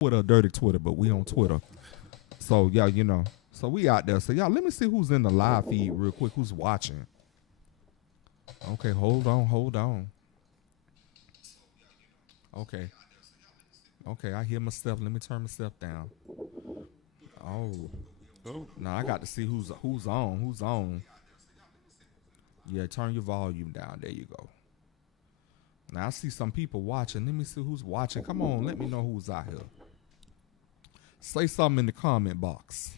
Twitter, dirty Twitter, but we on Twitter. So y'all, so we out there. So y'all, let me see who's in the live feed real quick. Who's watching? Okay, hold on. Okay, I hear myself. Let me turn myself down. Oh, now I got to see who's on. Yeah, turn your volume down. There you go. Now I see some people watching. Let me see who's watching. Come on, let me know who's out here. Say something in the comment box.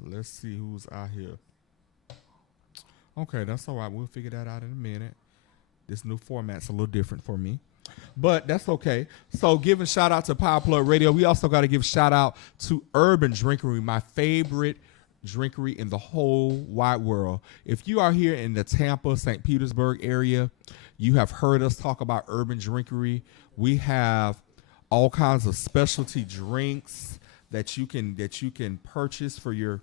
Let's see who's out here. Okay, that's all right. We'll figure that out in a minute. This new format's a little different for me, but that's okay. So giving shout out to Power Plug Radio. We also got to give shout out to Urban Drinkery, my favorite drinkery in the whole wide world. If you are here in the Tampa, St. Petersburg area, you have heard us talk about Urban Drinkery. We have all kinds of specialty drinks that you can purchase for your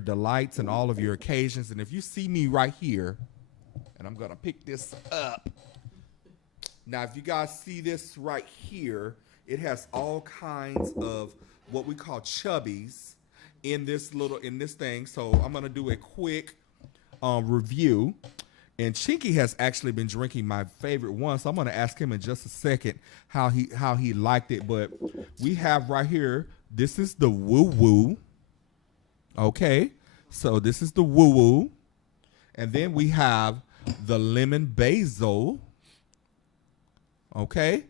delights and all of your occasions. And if you see me right here, and I'm gonna pick this up. Now, if you guys see this right here, it has all kinds of what we call chubbies in this thing. So I'm gonna do a quick review. And Chinky has actually been drinking my favorite one, so I'm gonna ask him in just a second how he liked it. But we have right here, this is the Woo Woo. Okay, so this is the Woo Woo, and then we have the Lemon Basil. Okay,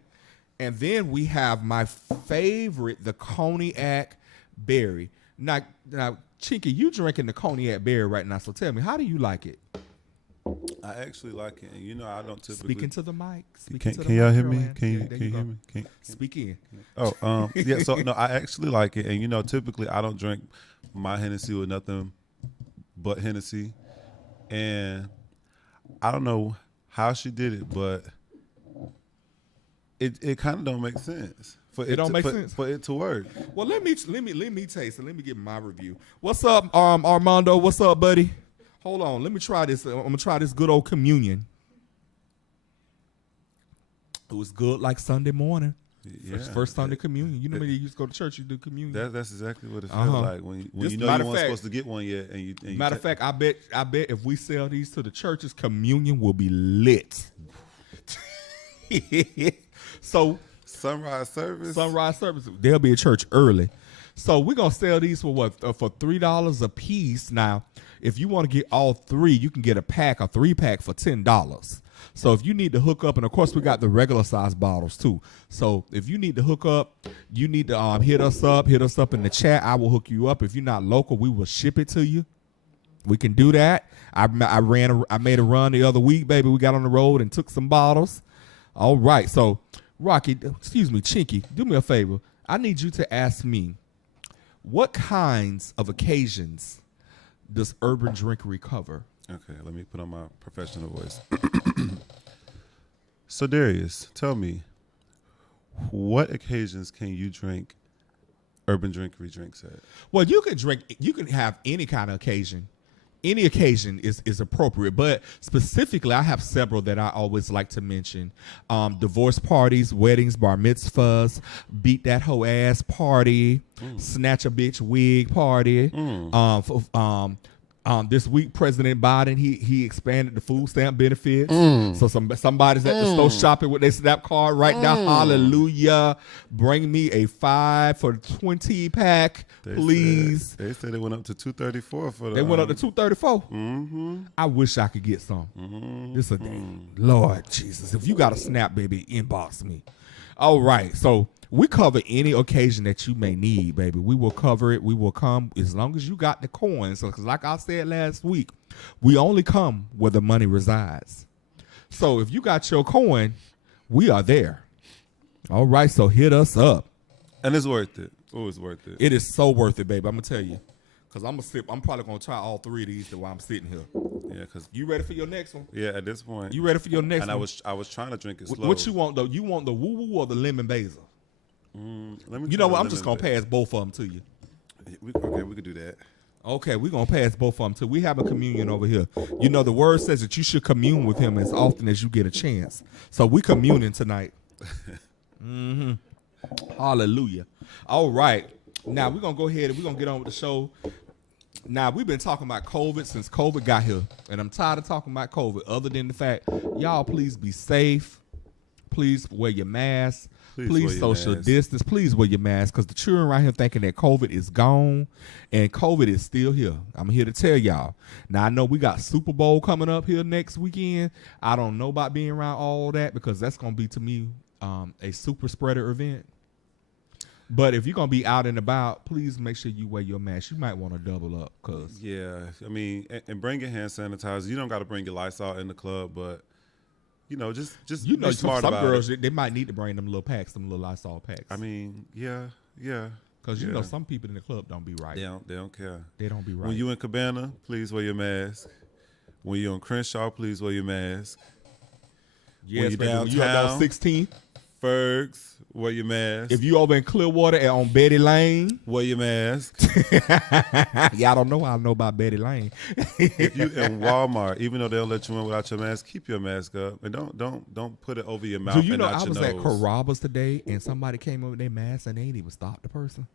and then we have my favorite, the Cognac Berry. Now, Chinky, you drinking the Cognac Berry right now, so tell me, how do you like it? I actually like it, and I don't typically speaking to the mic. Can y'all hear me? Can you hear me? Speak in. Oh, yeah. So no, I actually like it, and typically I don't drink my Hennessy with nothing but Hennessy, and I don't know how she did it, but it kind of don't make sense for it to work. Well, let me taste it. Let me give my review. What's up, Armando? What's up, buddy? Hold on, let me try this. I'm gonna try this good old communion. It was good like Sunday morning. Yeah, first Sunday communion. You know when you used to go to church, you do communion. That's exactly what it feels like when you know you weren't supposed to get one yet. And matter of fact, I bet if we sell these to the churches, communion will be lit. So sunrise service, they'll be at church early. So we're gonna sell these for what? For $3 a piece. Now, if you want to get all three, you can get a 3-pack for $10. So if you need to hook up, and of course we got the regular size bottles too. So if you need to hook up, you need to hit us up in the chat. I will hook you up. If you're not local, we will ship it to you. We can do that. I made a run the other week, baby. We got on the road and took some bottles. All right. So Chinky, do me a favor. I need you to ask me, what kinds of occasions does Urban Drinkery cover? Okay, let me put on my professional voice. So Darius, tell me, what occasions can you drink Urban Drinkery drinks at? Well, you can have any kind of occasion. Any occasion is appropriate, but specifically, I have several that I always like to mention. Divorce parties, weddings, bar mitzvahs, beat that hoe ass party, snatch a bitch wig party. This week, President Biden, he expanded the food stamp benefits. So somebody's at the store shopping with their SNAP card right now. Hallelujah. Bring me a 5 for 20 pack, please. They said they went up to $234 for the. They went up to $234. I wish I could get some. This a day. Lord Jesus. If you got a SNAP, baby, inbox me. All right. So we cover any occasion that you may need, baby. We will cover it. We will come as long as you got the coins. So, like I said last week, we only come where the money resides. So if you got your coin, we are there. All right, so hit us up. And it's worth it. Oh, it's worth it. It is so worth it, baby. I'm gonna tell you, because I'm probably gonna try all three of these while I'm sitting here. Yeah, because you ready for your next one? Yeah, at this point. You ready for your next one? And I was trying to drink it slow. What you want though? You want the woo woo or the lemon basil? You know what? I'm just gonna pass both of them to you. Okay, we could do that. Okay, we're gonna pass both of them too. We have a communion over here. You know, the word says that you should commune with him as often as you get a chance. So we communing tonight. Hallelujah. All right. Now we're gonna go ahead and we're gonna get on with the show. Now we've been talking about COVID since COVID got here, and I'm tired of talking about COVID. Other than the fact, y'all please be safe. Please wear your mask. Please Please wear your social mask. distance. Please wear your mask because the children right here thinking that COVID is gone, and COVID is still here. I'm here to tell y'all. Now I know we got Super Bowl coming up here next weekend. I don't know about being around all that because that's gonna be to me a super spreader event. But if you're gonna be out and about, please make sure you wear your mask. You might want to double up, cause Yeah, I mean, and bring your hand sanitizer. You don't got to bring your Lysol in the club, but just you know be smart some about girls it. they might need to bring them little packs, them little Lysol packs. I mean, yeah, cause you yeah. know some people in the club don't be right. they don't care. They don't be right. When you in Cabana, please wear your mask. When you're in Crenshaw, please wear your mask. yes, when you baby, when you up on downtown, 16th, Fergs, wear your mask. if you over in Clearwater and on Betty Lane, Wear your mask. y'all don't know how I know about Betty Lane. If you in Walmart, even though they'll let you in without your mask, keep your mask up and don't put it over your mouth. Do you and know not I your was nose. at Carrabba's today and somebody came over with their mask and they ain't even stopped the person.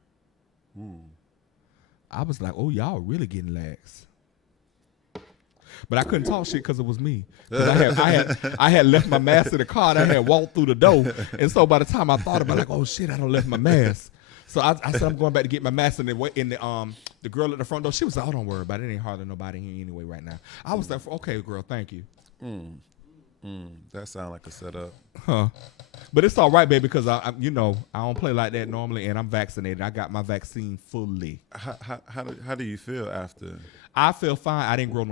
I was like, oh, y'all really getting lax. But I couldn't talk shit because it was me. 'Cause I had left my mask in the car and I had walked through the door. And so by the time I thought about it, like, oh shit, I don't left my mask. So I said I'm going back to get my mask, and the girl at the front door, she was like, oh, don't worry about it. It ain't hardly nobody here anyway right now. I was like, okay, girl, thank you. That sound like a setup. Huh. But it's all right, baby, because I don't play like that normally, and I'm vaccinated. I got my vaccine fully. How do you feel after? I feel fine. I didn't grow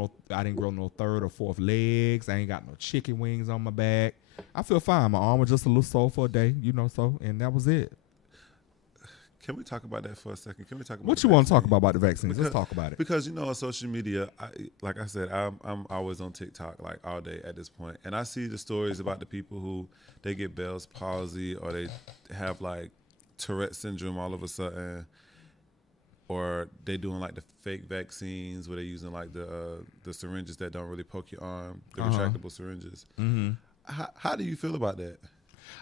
no third or fourth legs. I ain't got no chicken wings on my back. I feel fine. My arm was just a little sore for a day, and that was it. Can we talk about that for a second? Can we talk about What the you want to talk vaccine? about the vaccines? Let's talk about it. Because on social media, like I said, I'm always on TikTok like all day at this point, and I see the stories about the people who they get Bell's palsy or they have like Tourette syndrome all of a sudden, or they doing like the fake vaccines where they using like the syringes that don't really poke your arm, the retractable syringes. Mm-hmm. How do you feel about that?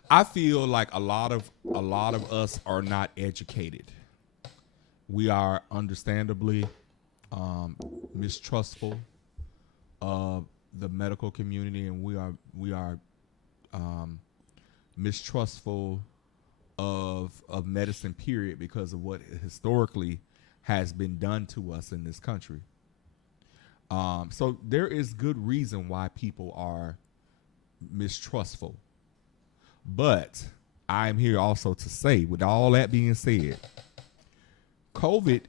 I feel like a lot of us are not educated. We are understandably mistrustful of the medical community, and we are mistrustful of medicine, period, because of what historically has been done to us in this country. So there is good reason why people are mistrustful. But I'm here also to say, with all that being said, COVID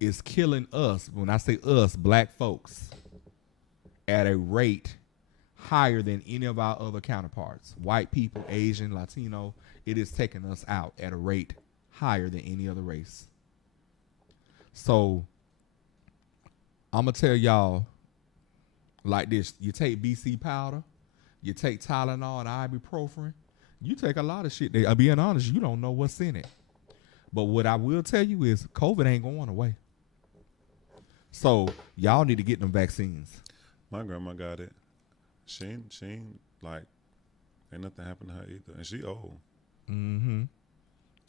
is killing us, when I say us, black folks, at a rate higher than any of our other counterparts. White people, Asian, Latino, it is taking us out at a rate higher than any other race. So I'm going to tell y'all like this. You take BC powder, you take Tylenol and ibuprofen, you take a lot of shit. I'm being honest, you don't know what's in it. But what I will tell you is COVID ain't going away. So y'all need to get them vaccines. My grandma got it. She ain't like, ain't nothing happened to her either. And she old. Mm-hmm.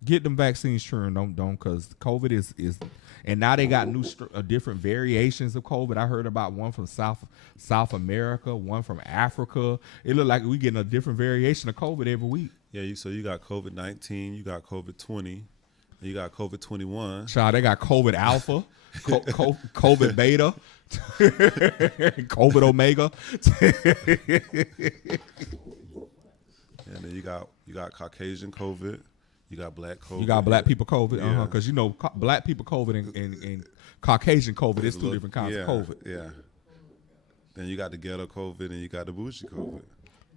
Get them vaccines, sure, don't, because COVID is, and now they got new, different variations of COVID. I heard about one from South America, one from Africa. It looked like we getting a different variation of COVID every week. Yeah, so you got COVID-19, you got COVID-20, you got COVID-21. Child, they got COVID Alpha, COVID Beta, COVID Omega. And then you got Caucasian COVID. You got black COVID. You got black people COVID, Yeah. because black people COVID and Caucasian COVID is two different kinds of COVID. Yeah. Then you got the ghetto COVID and you got the bougie COVID.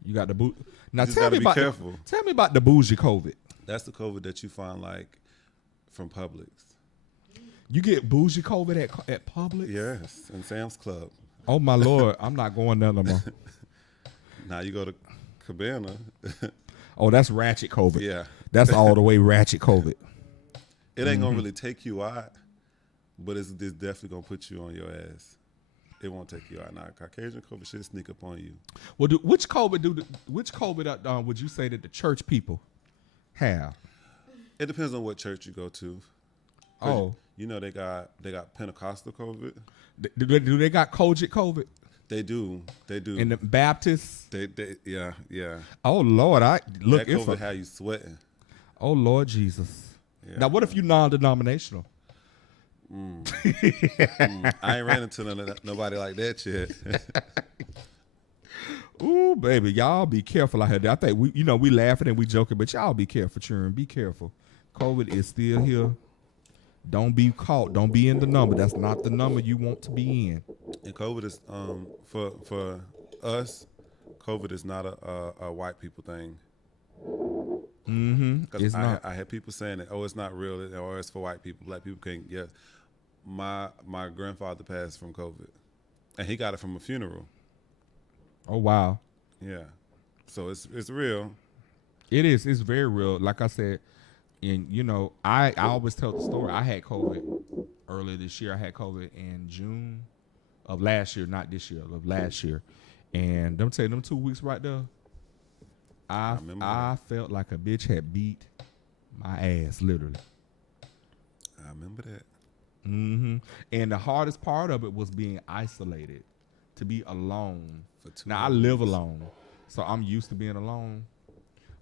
You got the now. Just Tell me gotta be about careful. tell me about the bougie COVID. That's the COVID that you find like from Publix. You get bougie COVID at Publix? Yes, and Sam's Club. Oh my Lord, I'm not going there no more. Now you go to Cabana. Oh, that's ratchet COVID. Yeah. That's all the way ratchet COVID. It ain't gonna really take you out, but it's definitely gonna put you on your ass. It won't take you out. Now, Caucasian COVID should sneak up on you. Well, which COVID would you say that the church people have? It depends on what church you go to. Oh, You know they got Pentecostal COVID. do they got Kojic COVID? They do. And the Baptists? They yeah. Oh Lord, look. That COVID had you sweating. Oh Lord Jesus. Yeah. Now, what if you non-denominational? I ain't ran into nobody like that yet. Ooh, baby, y'all be careful out here. I think we laughing and we joking, but y'all be careful, children. Be careful. COVID is still here. Don't be caught. Don't be in the number. That's not the number you want to be in. And COVID is for us. COVID is not a white people thing. Mm-hmm. It's not. I had people saying that, oh, it's not real, or it's for white people. Black people can't. Yeah, my grandfather passed from COVID, and he got it from a funeral. Oh wow. Yeah, so it's real. It is. It's very real. Like I said, and I always tell the story. I had COVID earlier this year. I had COVID in June of last year, not this year, of last year. And them 2 weeks right there, I felt like a bitch had beat my ass, literally. I remember that. Mm-hmm. And the hardest part of it was being isolated, to be alone. Now, I live alone, so I'm used to being alone.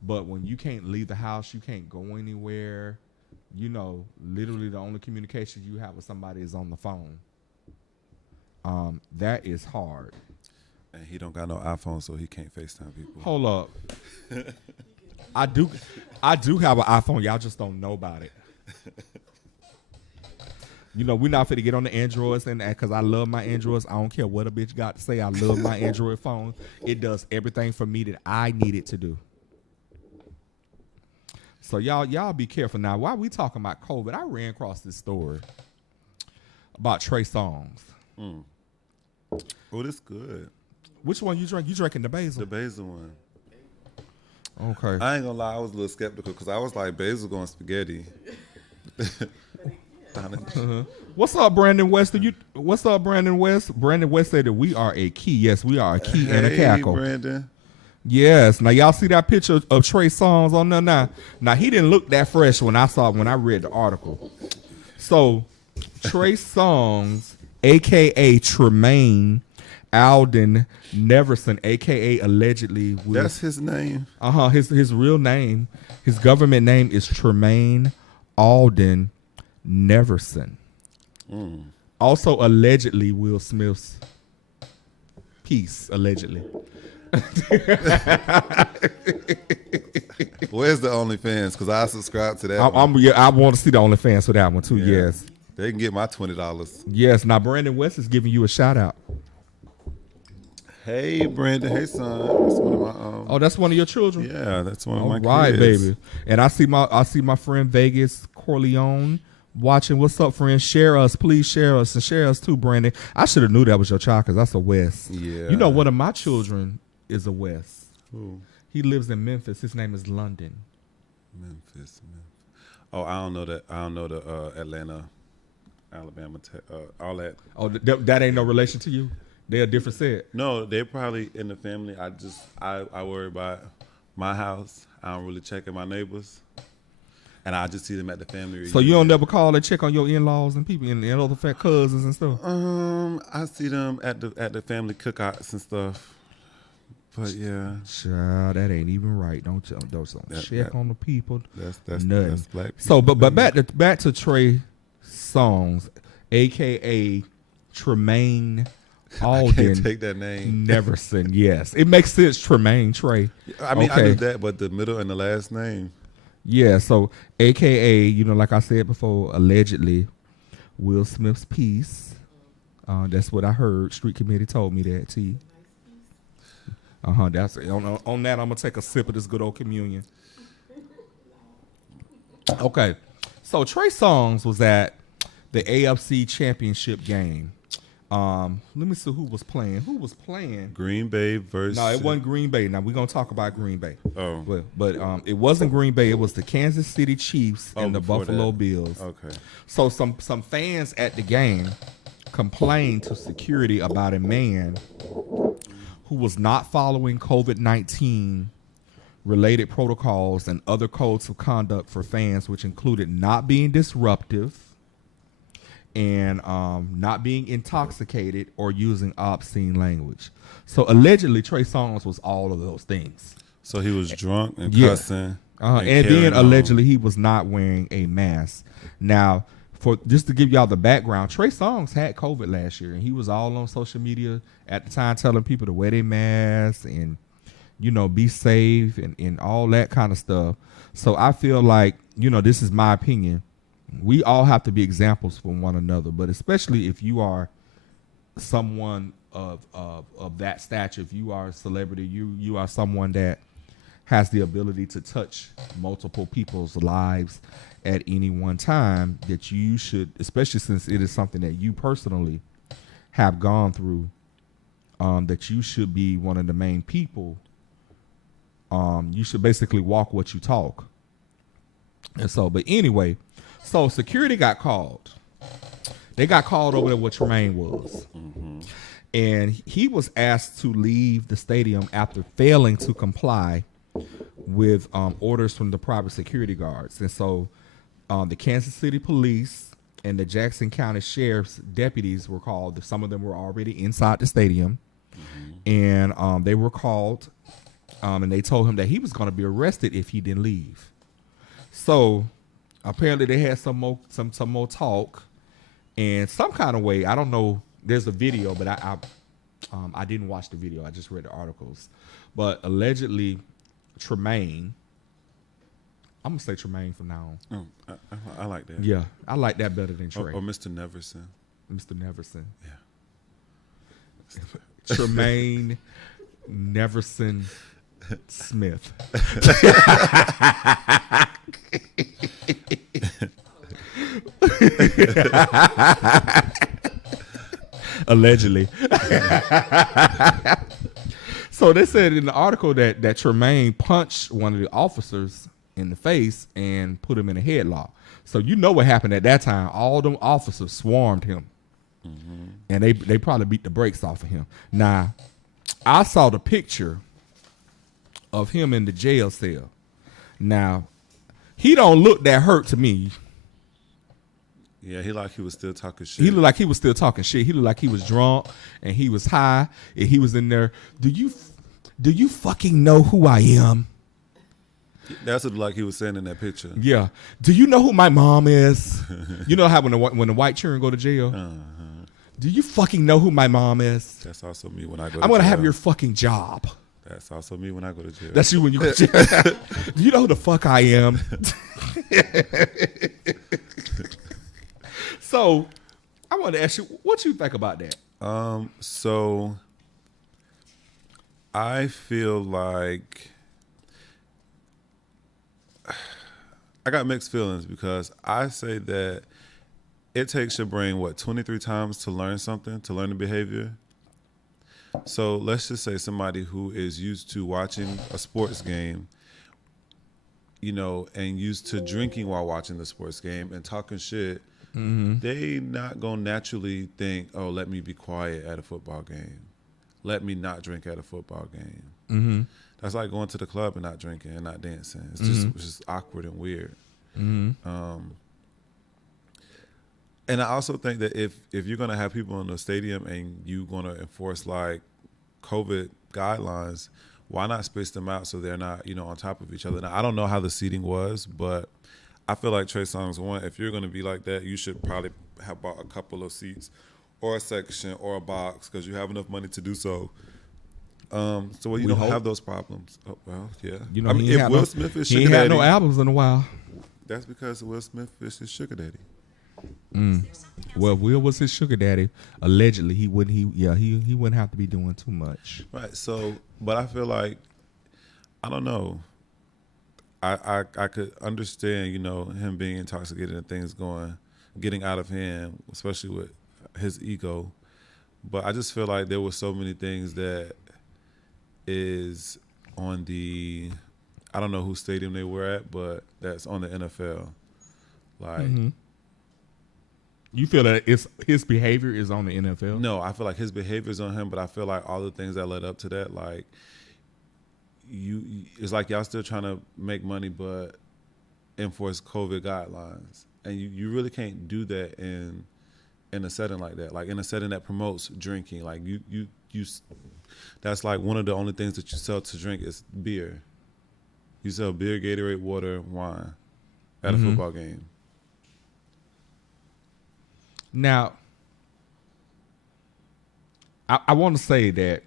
But when you can't leave the house, you can't go anywhere, literally the only communication you have with somebody is on the phone. That is hard. And he don't got no iPhone, so he can't FaceTime people. Hold up. I do have an iPhone. Y'all just don't know about it. We're not finna get on the Androids and that because I love my Androids. I don't care what a bitch got to say. I love my Android phone. It does everything for me that I need it to do. So y'all be careful now. While we talking about COVID, I ran across this story about Trey Songz. Oh, this good. Which one you drink? You drinking the basil? The basil one. Okay. I ain't gonna lie, I was a little skeptical because I was like, basil going spaghetti. What's up, Brandon West? What's up, Brandon West? Brandon West said that we are a key. Yes, we are a key and a cackle. Brandon. Yes. Now y'all see that picture of Trey Songz on there now? Now he didn't look that fresh when I read the article. So Trey Songz, aka Tremaine Alden Neverson, aka allegedly That's his name. His real name, his government name is Tremaine Alden Neverson. Also allegedly Will Smith's piece, allegedly. Where's the OnlyFans? Because I subscribe to that. I want to see the OnlyFans for that one too. Yeah. Yes, they can get my $20. Yes. Now Brandon West is giving you a shout out. Hey Brandon, hey son. That's one of my Oh, that's one of your children. Yeah, that's one of my right, kids. baby. And I see my friend Vegas Corleone watching. What's up, friend? Share us, please share us, and share us too, Brandon. I should have knew that was your child because that's a West. Yeah. One of my children is a West. Who? He lives in Memphis. His name is London. Memphis. Oh, I don't know that. I don't know the Atlanta, Alabama, all that. Oh, that ain't no relation to you? They're a different set. No, they're probably in the family. I worry about my house. I don't really check on my neighbors. And I just see them at the family reunion. So you don't never call and check on your in-laws and people and other fat cousins and stuff? I see them at the family cookouts and stuff. But yeah, child, that ain't even right. Don't check on the people. That's nothing. That's black people. So, but back to Trey Songz, aka Tremaine Alden. I can't take that name. Neverson. Yes, it makes sense. Tremaine Trey. I mean, I knew that, but the middle and the last name. Yeah. So, aka, like I said before, allegedly, Will Smith's piece. That's what I heard. Street Committee told me that. T. That's on that. I'm gonna take a sip of this good old communion. Okay, so Trey Songz was at the AFC Championship game. Let me see who was playing. Who was playing? Green Bay versus. No, it wasn't Green Bay. Now we're gonna talk about Green Bay. Oh, but it wasn't Green Bay. It was the Kansas City Chiefs and the Buffalo Bills. Okay. So some fans at the game complained to security about a man who was not following COVID-19 related protocols and other codes of conduct for fans, which included not being disruptive and not being intoxicated or using obscene language. So allegedly, Trey Songz was all of those things. So he was drunk and Yeah. cussing. And carrying then on. allegedly he was not wearing a mask. Now, for just to give y'all the background, Trey Songz had COVID last year, and he was all on social media at the time telling people to wear their masks and, you know, be safe and all that kind of stuff. So I feel like, you know, this is my opinion. We all have to be examples for one another, but especially if you are someone of that stature, if you are a celebrity, you are someone that has the ability to touch multiple people's lives at any one time, that you should, especially since it is something that you personally have gone through, that you should be one of the main people. You should basically walk what you talk. And so, but anyway, so security got called. They got called over there where Tremaine was. And he was asked to leave the stadium after failing to comply with orders from the private security guards. And so the Kansas City police and the Jackson County Sheriff's deputies were called. Some of them were already inside the stadium. And they were called, and they told him that he was going to be arrested if he didn't leave. So apparently they had some more talk, and some kind of way, I don't know. There's a video, but I didn't watch the video. I just read the articles. But allegedly, Tremaine, I'm gonna say Tremaine from now on. Oh, I like that. Yeah, I like that better than Trey. Or Mr. Neverson. Mr. Neverson. Yeah. Tremaine Neverson Smith. Allegedly. So they said in the article that Tremaine punched one of the officers in the face and put him in a headlock. So you know what happened at that time. All them officers swarmed him. And they probably beat the brakes off of him. Now, I saw the picture of him in the jail cell. Now, he don't look that hurt to me. Yeah, he was still talking shit. He looked like he was still talking shit. He looked like he was drunk and he was high and he was in there. Do you fucking know who I am? That's what like he was saying in that picture. Yeah. Do you know who my mom is? You know how when the white children go to jail? Do you fucking know who my mom is? That's also me when I go to jail. I'm going to have your fucking job. That's also me when I go to jail. That's you when you go to jail. Do you know who the fuck I am? So, I want to ask you, what you think about that? So I feel like I got mixed feelings because I say that it takes your brain, 23 times to learn something, to learn the behavior. So let's just say somebody who is used to watching a sports game, you know, and used to drinking while watching the sports game and talking shit, they not gonna naturally think, oh, let me be quiet at a football game. Let me not drink at a football game. That's like going to the club and not drinking and not dancing. It's just awkward and weird. And I also think that if you're gonna have people in the stadium and you're gonna enforce like COVID guidelines, why not space them out so they're not, you know, on top of each other? Now, I don't know how the seating was, but I feel like Trey Songz, one, if you're gonna be like that, you should probably have bought a couple of seats or a section or a box because you have enough money to do so. So you don't have those problems. Oh, well, yeah. You know, I mean, if Will Smith is sugar he ain't had daddy, no albums in a while. that's because Will Smith is his sugar daddy. Well, Will was his sugar daddy. Allegedly, he wouldn't have to be doing too much. Right. So, but I feel like, I don't know. I could understand, you know, him being intoxicated and things getting out of hand, especially with his ego. But I just feel like there were so many things that is on the, I don't know whose stadium they were at, but that's on the NFL. Like, You feel that his behavior is on the NFL? no, I feel like his behavior is on him, but I feel like all the things that led up to that, like, it's like y'all still trying to make money, but enforce COVID guidelines, and you really can't do that in a setting like that. Like in a setting that promotes drinking, like you that's like one of the only things that you sell to drink is beer. You sell beer, Gatorade, water, wine at a football game. Now, I want to say that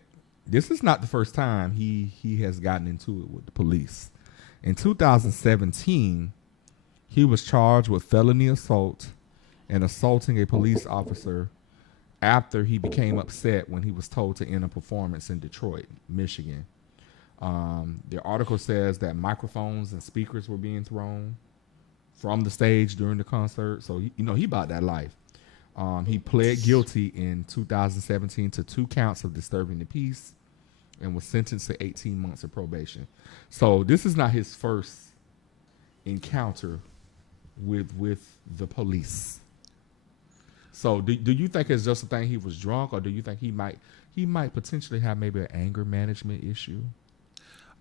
this is not the first time he has gotten into it with the police. In 2017, he was charged with felony assault and assaulting a police officer after he became upset when he was told to end a performance in Detroit, Michigan. The article says that microphones and speakers were being thrown from the stage during the concert. So, he bought that life. He pled guilty in 2017 to 2 counts of disturbing the peace and was sentenced to 18 months of probation. So this is not his first encounter with the police. So do you think it's just a thing he was drunk, or do you think he might potentially have maybe an anger management issue?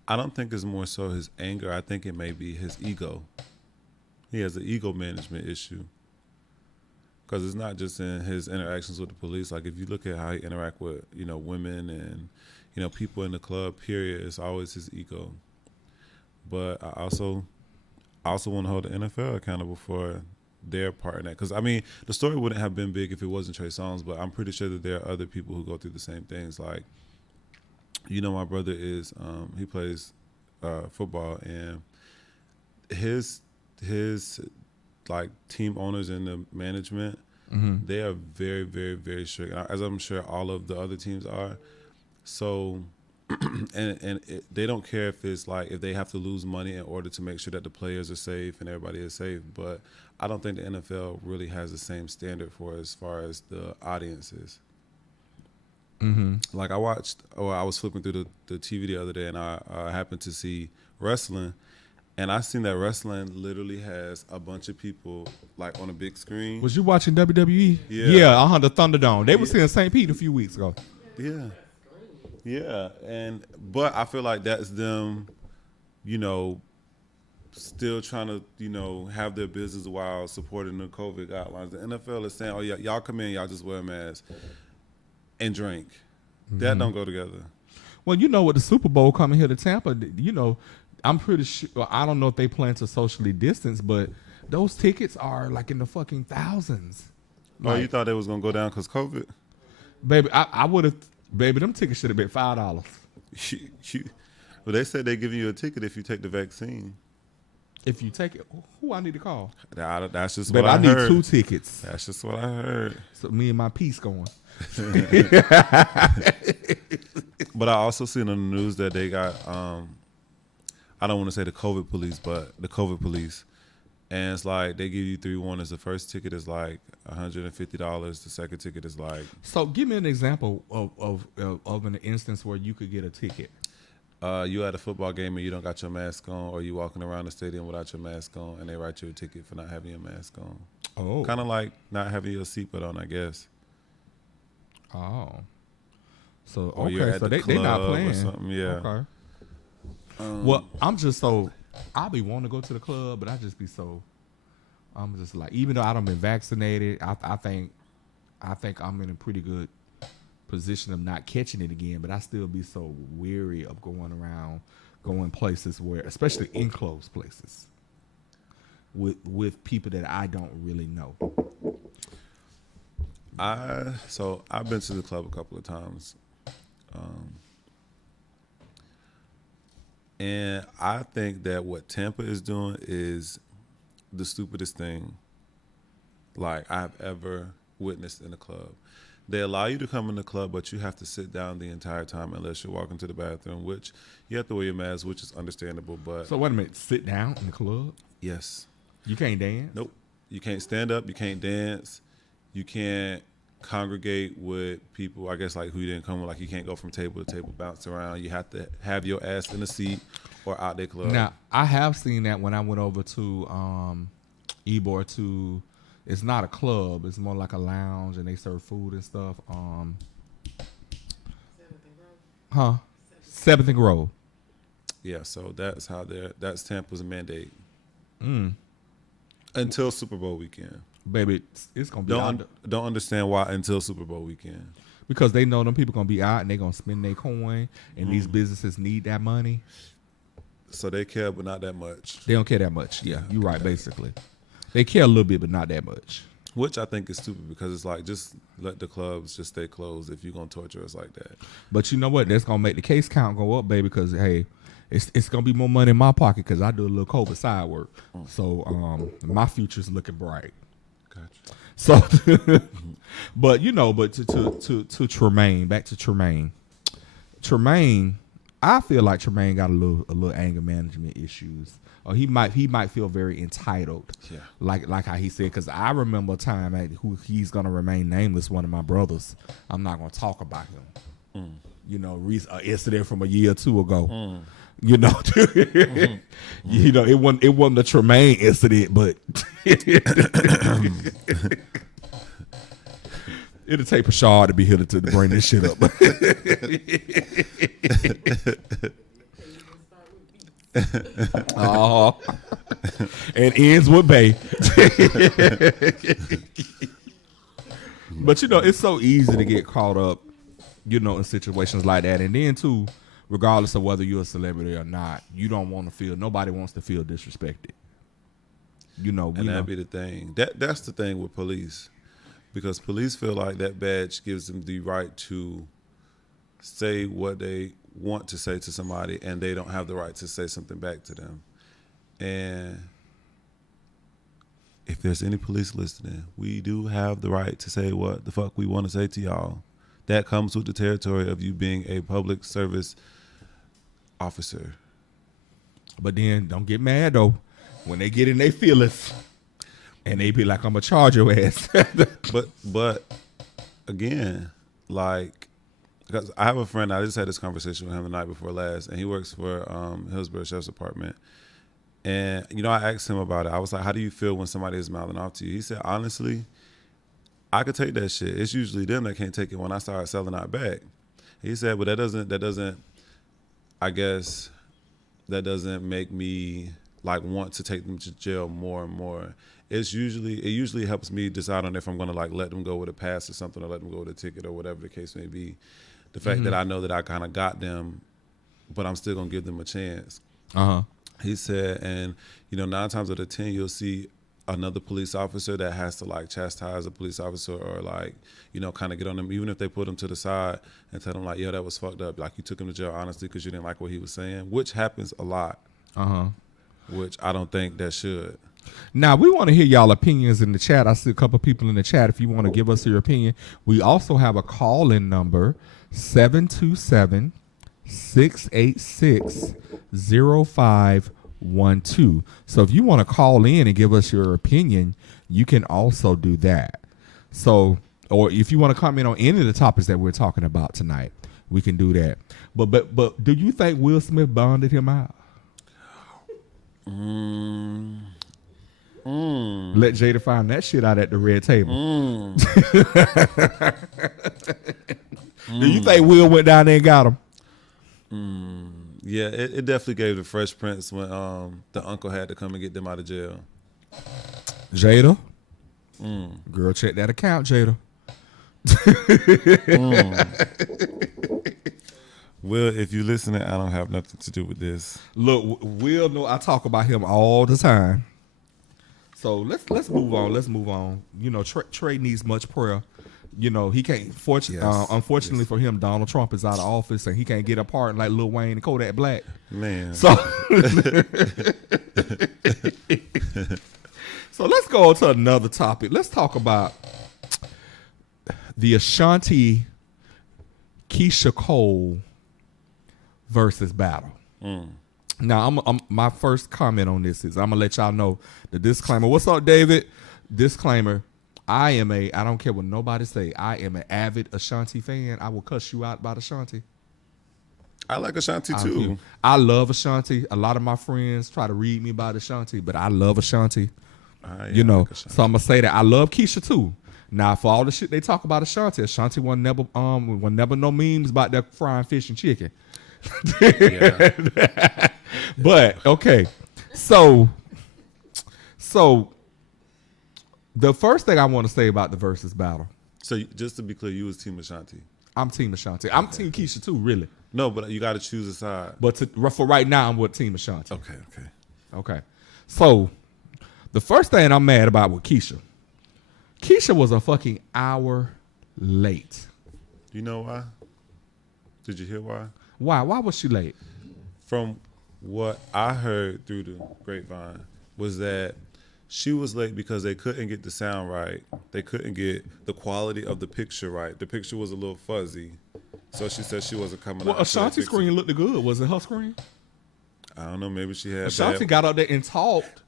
I don't think it's more so his anger. I think it may be his ego. He has an ego management issue. Because it's not just in his interactions with the police. Like if you look at how he interact with, women and, people in the club, period, it's always his ego. But I also want to hold the NFL accountable for their part in that. Because, the story wouldn't have been big if it wasn't Trey Songz, but I'm pretty sure that there are other people who go through the same things. Like, my brother he plays football, and his like team owners and the management, they are very, very, very strict, as I'm sure all of the other teams are. So, they don't care if it's like if they have to lose money in order to make sure that the players are safe and everybody is safe. But I don't think the NFL really has the same standard for as far as the audiences. Like I was flipping through the TV the other day, and I happened to see wrestling. And I seen that wrestling literally has a bunch of people like on a big screen. Was you watching WWE? Yeah. The Thunderdome. They was in St. Pete a few weeks ago. Yeah. Yeah. But I feel like that's them, still trying to, have their business while supporting the COVID guidelines. The NFL is saying, oh, yeah, y'all come in, y'all just wear a mask and drink. That don't go together. Well, with the Super Bowl coming here to Tampa, I'm pretty sure, I don't know if they plan to socially distance, but those tickets are like in the fucking thousands. Oh, you thought they was going to go down because COVID? Baby, I would have, them tickets should have been $5. Well, they said they're giving you a ticket if you take the vaccine. If you take it, who I need to call? That's just Baby, what I heard. I need 2 tickets. That's just what I heard. So me and my piece going. But I also seen on the news that they got, I don't want to say the COVID police, but the COVID police. And it's like they give you 3 warnings. The first ticket is like $150. The second ticket is like. So give me an example of an instance where you could get a ticket. You at a football game and you don't got your mask on, or you walking around the stadium without your mask on, and they write you a ticket for not having your mask on. Oh. Kind of like not having your seatbelt on, I guess. Oh. So, or you're at the they not club playing. or something, yeah. Okay. Well, I'm just so, I'll be wanting to go to the club, but I'm just like, even though I don't been vaccinated, I think I'm in a pretty good position of not catching it again, but I still be so weary of going places where, especially enclosed places, with people that I don't really know. I've been to the club a couple of times. And I think that what Tampa is doing is the stupidest thing like I've ever witnessed in a club. They allow you to come in the club, but you have to sit down the entire time unless you're walking to the bathroom, which you have to wear your mask, which is understandable. But so wait a minute, sit down in the club? Yes. You can't dance? Nope. You can't stand up. You can't dance. You can't congregate with people, I guess, like who you didn't come with. Like you can't go from table to table, bounce around. You have to have your ass in a seat or out their club. Now, I have seen that when I went over to Ybor to, it's not a club, it's more like a lounge and they serve food and stuff. 7th and Grove. 7th and Grove. Yeah, so that's how that's Tampa's mandate until Super Bowl weekend. Baby, it's gonna be out Don't understand why until Super Bowl weekend. because they know them people gonna be out and they gonna spend their coin, and these businesses need that money. So they care, but not that much. They don't care that much. Yeah, you're right. Basically, they care a little bit, but not that much. Which I think is stupid because it's like, just let the clubs just stay closed if you're gonna torture us like that. But you know what? That's gonna make the case count go up, baby. Because hey, it's gonna be more money in my pocket because I do a little COVID side work. So my future's looking bright. Gotcha. So, but to Tremaine, back to Tremaine. Tremaine, I feel like Tremaine got a little anger management issues, or he might feel very entitled. Yeah. Like how he said, because I remember a time who he's gonna remain nameless. One of my brothers, I'm not gonna talk about him. You know, incident from a year or two ago. You know, you know, it wasn't the Tremaine incident, but it'll take Rashad to be here to bring this shit up. And ends with Bay. But you know, it's so easy to get caught up, you know, in situations like that. And then too, regardless of whether you're a celebrity or not, you don't want to feel, nobody wants to feel disrespected. You know, And that'd be the thing. That's the thing with police. Because police feel like that badge gives them the right to say what they want to say to somebody, and they don't have the right to say something back to them. And if there's any police listening, we do have the right to say what the fuck we want to say to y'all. That comes with the territory of you being a public service officer. But then don't get mad though when they get in their feelings and they be like, I'm gonna charge your ass. But again, like, because I have a friend, I just had this conversation with him the night before last, and he works for Hillsborough Sheriff's Department. And, you know, I asked him about it. I was like, how do you feel when somebody is mouthing off to you? He said, honestly, I could take that shit. It's usually them that can't take it when I start selling out back. He said, but that doesn't, I guess, that doesn't make me like want to take them to jail more and more. It usually helps me decide on if I'm gonna like let them go with a pass or something, or let them go with a ticket or whatever the case may be. The fact that I know that I kind of got them, but I'm still gonna give them a chance. He said, and you know, 9 times out of 10, you'll see another police officer that has to like chastise a police officer, or like, you know, kind of get on them, even if they put them to the side and tell them like, yo, that was fucked up. Like, you took him to jail honestly because you didn't like what he was saying, which happens a lot. Which I don't think that should. Now, we want to hear y'all opinions in the chat. I see a couple people in the chat. If you want to give us your opinion, we also have a call-in number, 727-686-0512. So if you want to call in and give us your opinion, you can also do that. So, or if you want to comment on any of the topics that we're talking about tonight, we can do that. But do you think Will Smith bonded him out? Let Jada find that shit out at the red table. Do you think Will went down there and got him? Yeah, it definitely gave the Fresh Prince when the uncle had to come and get them out of jail. Jada? Girl, check that account, Jada. Will, if you listening, I don't have nothing to do with this. Look, Will know I talk about him all the time. So let's move on. Let's move on. You know, Trey needs much prayer. You know, he can't. Unfortunately for him, Donald Trump is out of office and he can't get a pardon like Lil Wayne and Kodak Black. Man. So, so let's go on to another topic. Let's talk about the Ashanti Keisha Cole versus battle. Now, my first comment on this is I'm gonna let y'all know the disclaimer. What's up, David? Disclaimer: I don't care what nobody say. I am an avid Ashanti fan. I will cuss you out about Ashanti. I like Ashanti too. I love Ashanti. A lot of my friends try to read me about Ashanti, but I love Ashanti. You know, like so I'm gonna say that I love Keisha too. Now, for all the shit they talk about Ashanti wasn't never no memes about that frying fish and chicken. Yeah. But okay, so the first thing I want to say about the versus battle, So just to be clear, you was Team Ashanti. I'm Team Ashanti. I'm Team Keisha too, really. No, but you got to choose a side. But for right now, I'm with Team Ashanti. Okay. Okay. So the first thing I'm mad about with Keisha was a fucking hour late. You know why? Did you hear why? Why? Why was she late? From what I heard through the grapevine was that she was late because they couldn't get the sound right. They couldn't get the quality of the picture right. The picture was a little fuzzy. So she said she wasn't coming Well, out. Ashanti's screen looked good. Was it her screen? I don't know. Maybe she had Ashanti got up there and talked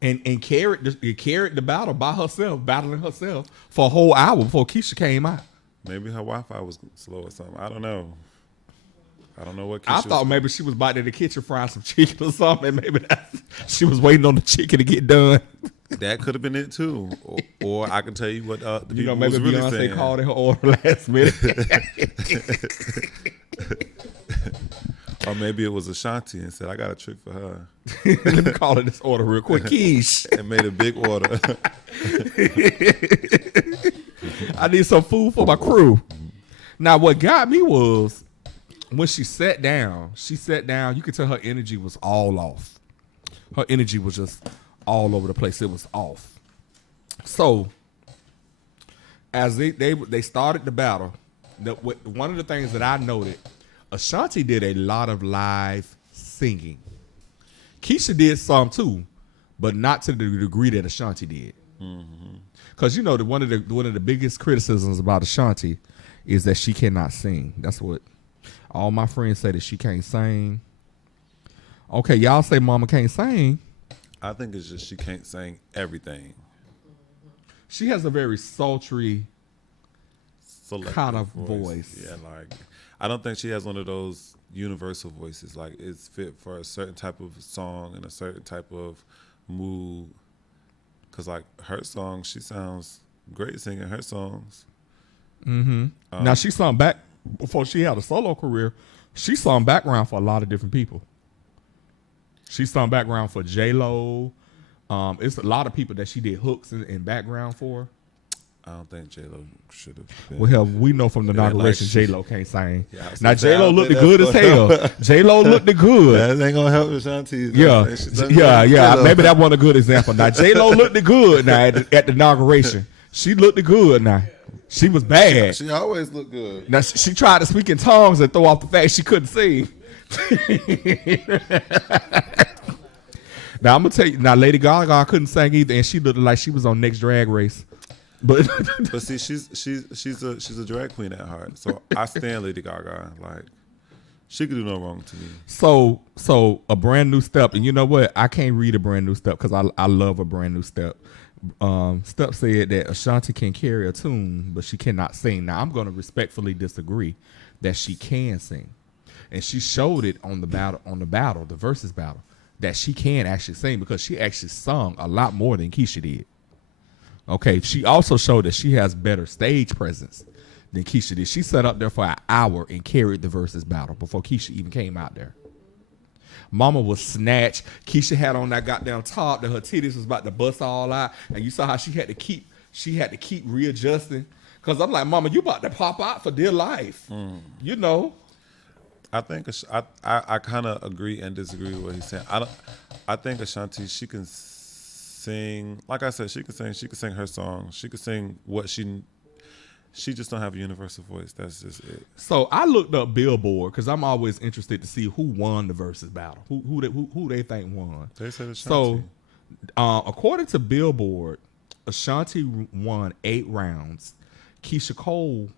and carried the battle by herself, battling herself for a whole hour before Keisha came out. Maybe her Wi-Fi was slow or something. I don't know. I don't know what I thought maybe she was back in the kitchen frying some chicken or something. Maybe she was waiting on the chicken to get done. That could have been it too. Or I can tell you what the people Maybe was really Beyonce saying. called in her order last minute. Or maybe it was Ashanti and said, I got a trick for her. Let me call it this order real quick. Quiche. And made a big order. I need some food for my crew. Now, what got me was when she sat down, you could tell her energy was all off. Her energy was just all over the place. It was off. So, as they started the battle, one of the things that I noted, Ashanti did a lot of live singing. Keisha did some too, but not to the degree that Ashanti did. Because one of the biggest criticisms about Ashanti is that she cannot sing. That's what all my friends say, that she can't sing. Okay, y'all say Mama can't sing. I think it's just she can't sing everything. She has a very sultry Selective kind of voice. Yeah, like I don't think she has one of those universal voices. Like it's fit for a certain type of song and a certain type of mood. Cause like her songs, she sounds great singing her songs. Now she sung back before she had a solo career. She sung background for a lot of different people. She sung background for J-Lo. It's a lot of people that she did hooks in background for. I don't think J-Lo should have been. Well, hell, we know from the Yeah, inauguration like J-Lo can't sing. Yeah, I Now said J-Lo that. looked That's good as hell. J-Lo looked good. That ain't gonna help Ashanti. Yeah. Maybe that wasn't a good example. Now J-Lo looked good now at the inauguration. She looked good now. She was bad. She always looked good. Now she tried to speak in tongues and throw off the fact she couldn't sing. Now I'm gonna tell you. Now Lady Gaga couldn't sing either, and she looked like she was on Next Drag Race. But see, she's a drag queen at heart. So I stand Lady Gaga. Like she could do no wrong to me. So a brand new step, and you know what? I can't read a brand new step because I love a brand new step. Step said that Ashanti can carry a tune, but she cannot sing. Now I'm going to respectfully disagree that she can sing, and she showed it on the versus battle, that she can actually sing because she actually sung a lot more than Keisha did. Okay, she also showed that she has better stage presence than Keisha did. She sat up there for an hour and carried the versus battle before Keisha even came out there. Mama was snatched. Keisha had on that goddamn top that her titties was about to bust all out, and you saw how she had to keep readjusting. Cause I'm like, Mama, you about to pop out for dear life. You know. I think I kind of agree and disagree with what he's saying. I think Ashanti, she can sing. Like I said, she can sing. She can sing her song. She can sing what she just don't have a universal voice. That's just it. So I looked up Billboard because I'm always interested to see who won the versus battle. Who they think won. They said Ashanti. So according to Billboard, Ashanti won 8 rounds. Keisha Cole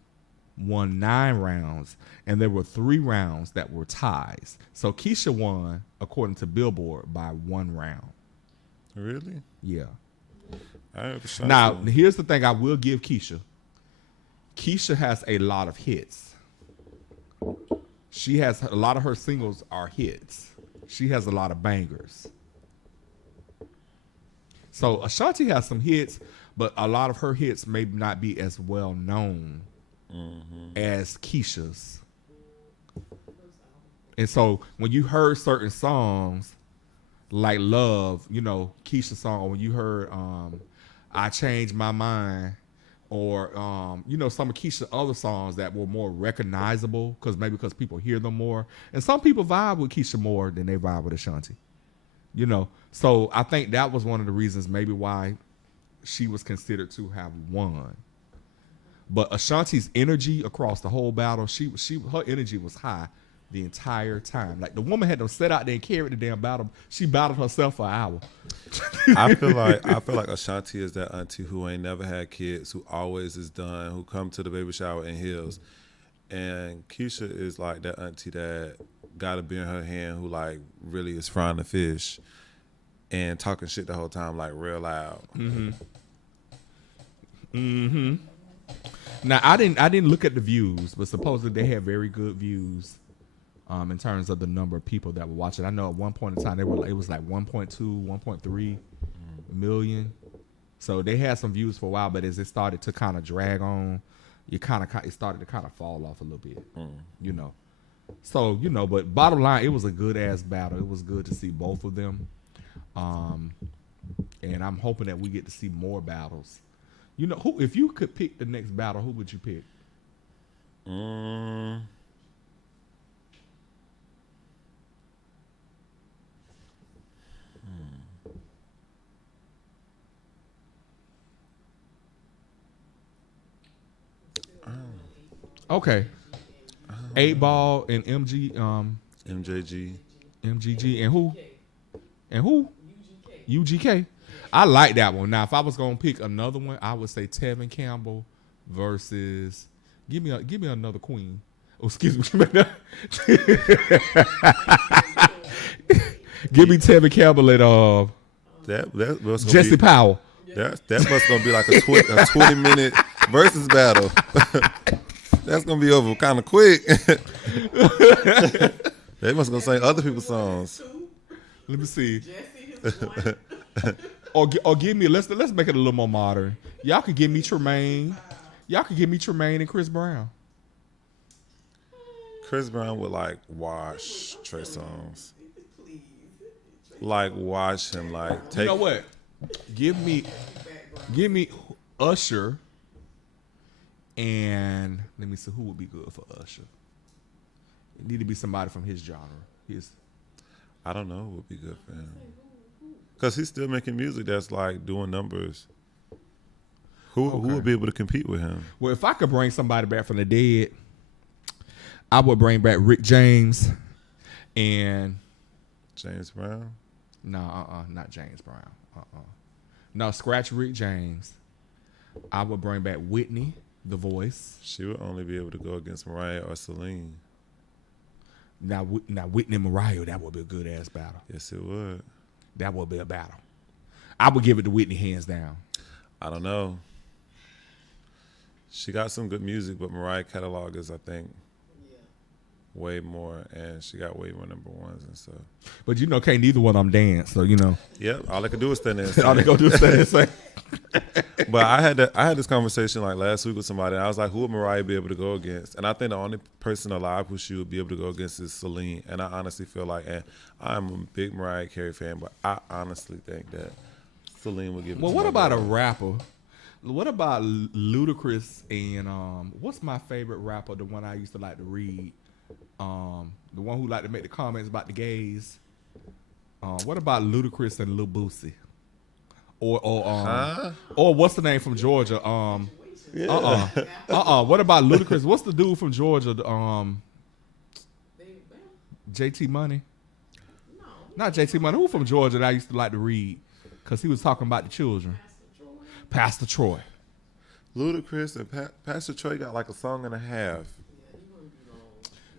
won 9 rounds, and there were 3 rounds that were ties. So Keisha won, according to Billboard, by 1 round. Really? Yeah. I heard Ashanti. Now, here's the thing I will give Keisha. Keisha has a lot of hits. She has a lot of her singles are hits. She has a lot of bangers. So Ashanti has some hits, but a lot of her hits may not be as well known as Keisha's. And so when you heard certain songs like Love, Keisha's song, or when you heard I Changed My Mind, or some of Keisha's other songs that were more recognizable because people hear them more. And some people vibe with Keisha more than they vibe with Ashanti. So I think that was one of the reasons maybe why she was considered to have won. But Ashanti's energy across the whole battle, her energy was high the entire time. Like the woman had to sit out there and carry the damn battle. She battled herself for an hour. I feel like Ashanti is that auntie who ain't never had kids, who always is done, who come to the baby shower in heels. And Keisha is like that auntie that got a beer in her hand, who like really is frying the fish and talking shit the whole time, like real loud. Now I didn't look at the views, but supposedly they had very good views in terms of the number of people that were watching. I know at one point in time it was like 1.2, 1.3 million. So they had some views for a while, but as it started to kind of drag on, it started to kind of fall off a little bit. So, but bottom line, it was a good ass battle. It was good to see both of them. And I'm hoping that we get to see more battles. Who, if you could pick the next battle, who would you pick? Okay. 8Ball and MJG. MGG, and who? And who? UGK. I like that one. Now, if I was gonna pick another one, I would say Tevin Campbell versus. Give me another queen. Oh, excuse me. Give me Tevin Campbell and That Jesse Powell. That must gonna be like a 20-minute versus battle. That's gonna be over kind of quick. They must gonna sing other people's songs. Let me see. Or give me let's make it a little more modern. Y'all could give me Tremaine. Y'all could give me Tremaine and Chris Brown. Chris Brown would like wash Trey Songz. Like wash him. Like take. You know what? Give me Usher. And let me see who would be good for Usher. It need to be somebody from his genre. I don't know who would be good for him. Because he's still making music that's like doing numbers. Who would be able to compete with him? Well, if I could bring somebody back from the dead, I would bring back Rick James and James Brown? No, not James Brown. No, scratch Rick James. I would bring back Whitney, the voice. She would only be able to go against Mariah or Celine. Now Whitney and Mariah, that would be a good ass battle. Yes, it would. That would be a battle. I would give it to Whitney hands down. I don't know. She got some good music, but Mariah catalog is, I think, way more, and she got way more number ones and stuff. But can't neither one of them dance, so Yep, all they could do is stand there and sing. all they gonna do is stand there and sing. But I had this conversation like last week with somebody, and I was like, who would Mariah be able to go against? And I think the only person alive who she would be able to go against is Celine. And I honestly feel like, and I'm a big Mariah Carey fan, but I honestly think that Celine would give it to what about girl. a rapper? What about Ludacris and what's my favorite rapper? The one I used to like to read, the one who liked to make the comments about the gays. What about Ludacris and Lil Boosie? Or what's the name from Georgia? What about Ludacris? What's the dude from Georgia? JT Money? No. Not JT Money. Who from Georgia that I used to like to read? Because he was talking about the children. Pastor Troy. Ludacris and Pastor Troy got like a song and a half.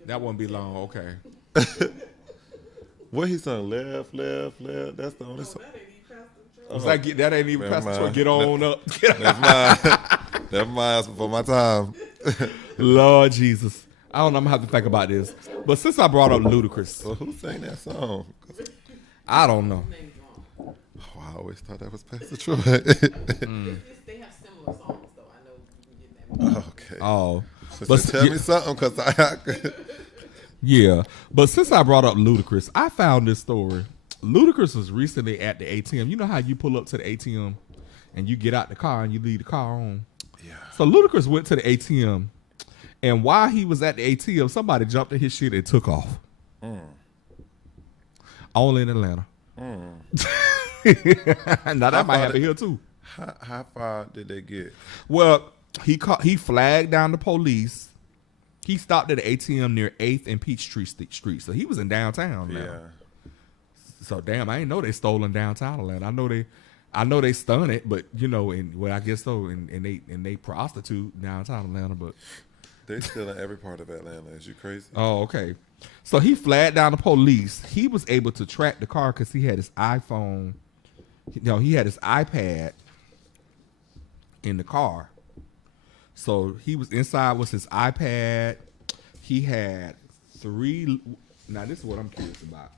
That won't be long. Okay. What he sung? Left. That's the only song. That ain't even Pastor Troy. Get on up. That's mine. That's mine for my time. Lord Jesus. I don't know. I'm going to have to think about this. But since I brought up Ludacris. Well, who sang that song? I don't know. Oh, I always thought that was Pastor Troy. They have similar songs, though. I know you can get that. Okay. Oh. But tell me something, because Yeah, but since I brought up Ludacris, I found this story. Ludacris was recently at the ATM. You know how you pull up to the ATM and you get out the car and you leave the car on? Yeah. So Ludacris went to the ATM, and while he was at the ATM, somebody jumped in his shit and took off. Only in Atlanta. Now that might happen here too. How far did they get? Well, he flagged down the police. He stopped at the ATM near 8th and Peachtree Street. So he was in downtown now. Yeah. So damn, I didn't know they stole in downtown Atlanta. I know they stun it, but you know, I guess so, and they prostitute downtown Atlanta, but They still in every part of Atlanta. Is you crazy? oh, okay. So he flagged down the police. He was able to track the car because he had his iPhone. He had his iPad in the car. So he was inside with his iPad. He had 3. Now this is what I'm curious about.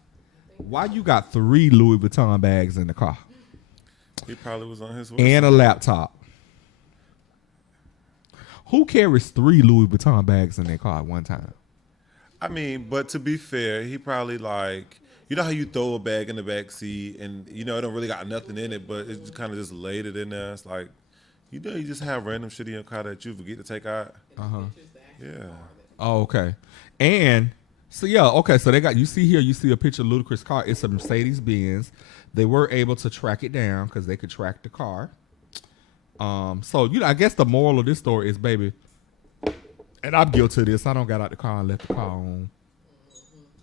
Why you got 3 Louis Vuitton bags in the car He probably was on his way. and a laptop? Who carries 3 Louis Vuitton bags in their car at one time? I mean, but to be fair, he probably like, you know how you throw a bag in the back seat and you know it don't really got nothing in it, but it's kind of just laid it in there. It's like, you know, you just have random shit in your car that you forget to take out. Yeah. Oh, okay. And so yeah, okay. So they got, you see a picture of Ludacris' car. It's a Mercedes Benz. They were able to track it down because they could track the car. So you know, I guess the moral of this story is, baby, and I'm guilty of this. I don't got out the car and left the car on.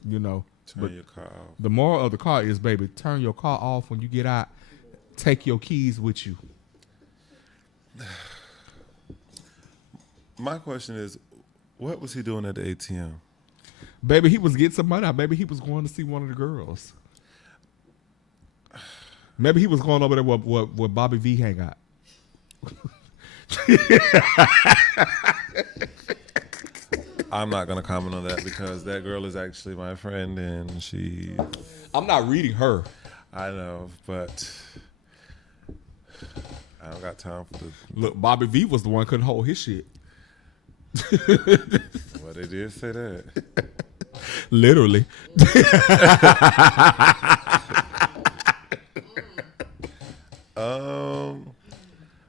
You know, Turn your car off. the moral of the car is, baby, turn your car off when you get out. Take your keys with you. My question is, what was he doing at the ATM? Baby, he was getting some money out. Maybe he was going to see one of the girls. Maybe he was going over there where Bobby V hang out. I'm not gonna comment on that because that girl is actually my friend and she. I'm not reading her. I know, but I don't got time for the. Look, Bobby V was the one couldn't hold his shit. Well, they did say that. Literally.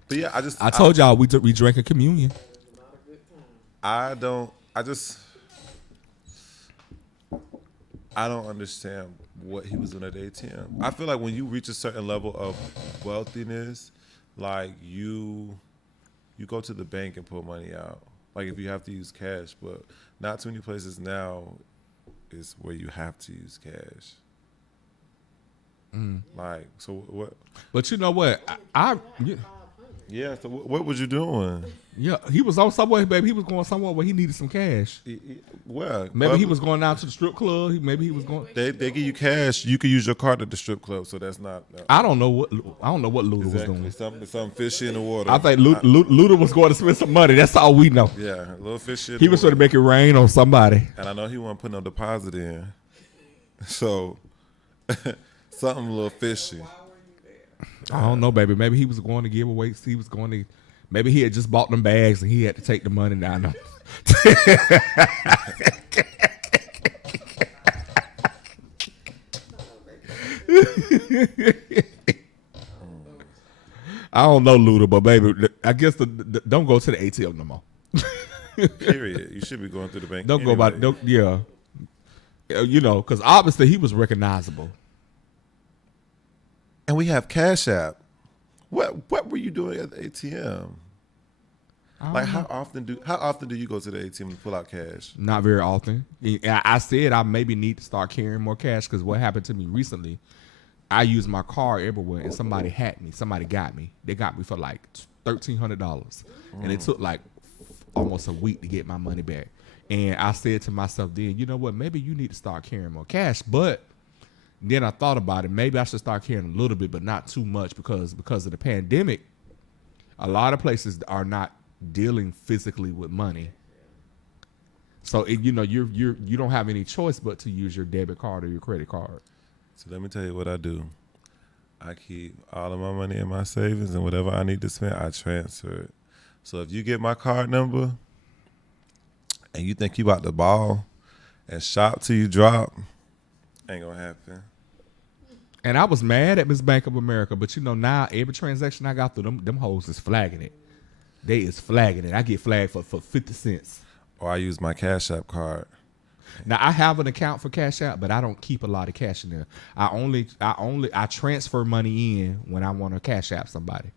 But yeah, I told y'all we drank a communion. I don't understand what he was doing at the ATM. I feel like when you reach a certain level of wealthiness, like you go to the bank and pull money out. Like if you have to use cash, but not too many places now is where you have to use cash. Like, so what? But you know what? Yeah, so what was you doing? Yeah, he was on somewhere, baby. He was going somewhere where he needed some cash. Where? Maybe he was going out to the strip club. Maybe he was going. They give you cash. You can use your card at the strip club, so that's not. I don't know what Luda was doing. Something fishy in the water. I think Luda was going to spend some money. That's all we know. Yeah, a little fishy. He was trying to make it rain on somebody. And I know he wasn't putting no deposit in, so something a little fishy. I don't know, baby. Maybe he was going to give away. Maybe he had just bought them bags and he had to take the money down. I don't know, Luda, but baby, I guess don't go to the ATM no more. Period. You should be going through the bank. Don't go about. Yeah, you know, because obviously he was recognizable. And we have Cash App. What were you doing at the ATM? Like how often do you go to the ATM to pull out cash? Not very often. I said I maybe need to start carrying more cash because what happened to me recently, I used my card everywhere and somebody hacked me. Somebody got me. They got me for like $1,300, and it took like almost a week to get my money back. And I said to myself then, you know what? Maybe you need to start carrying more cash. But then I thought about it. Maybe I should start carrying a little bit, but not too much because of the pandemic. A lot of places are not dealing physically with money, so you know you don't have any choice but to use your debit card or your credit card. So let me tell you what I do. I keep all of my money in my savings, and whatever I need to spend, I transfer it. So if you get my card number and you think you about to ball, and shop till you drop, ain't gonna happen. And I was mad at Miss Bank of America, but you know now every transaction I got through them hoes is flagging it. They is flagging it. I get flagged for 50 cents. Or I use my Cash App card. Now I have an account for Cash App, but I don't keep a lot of cash in there. I transfer money in when I want to Cash App somebody,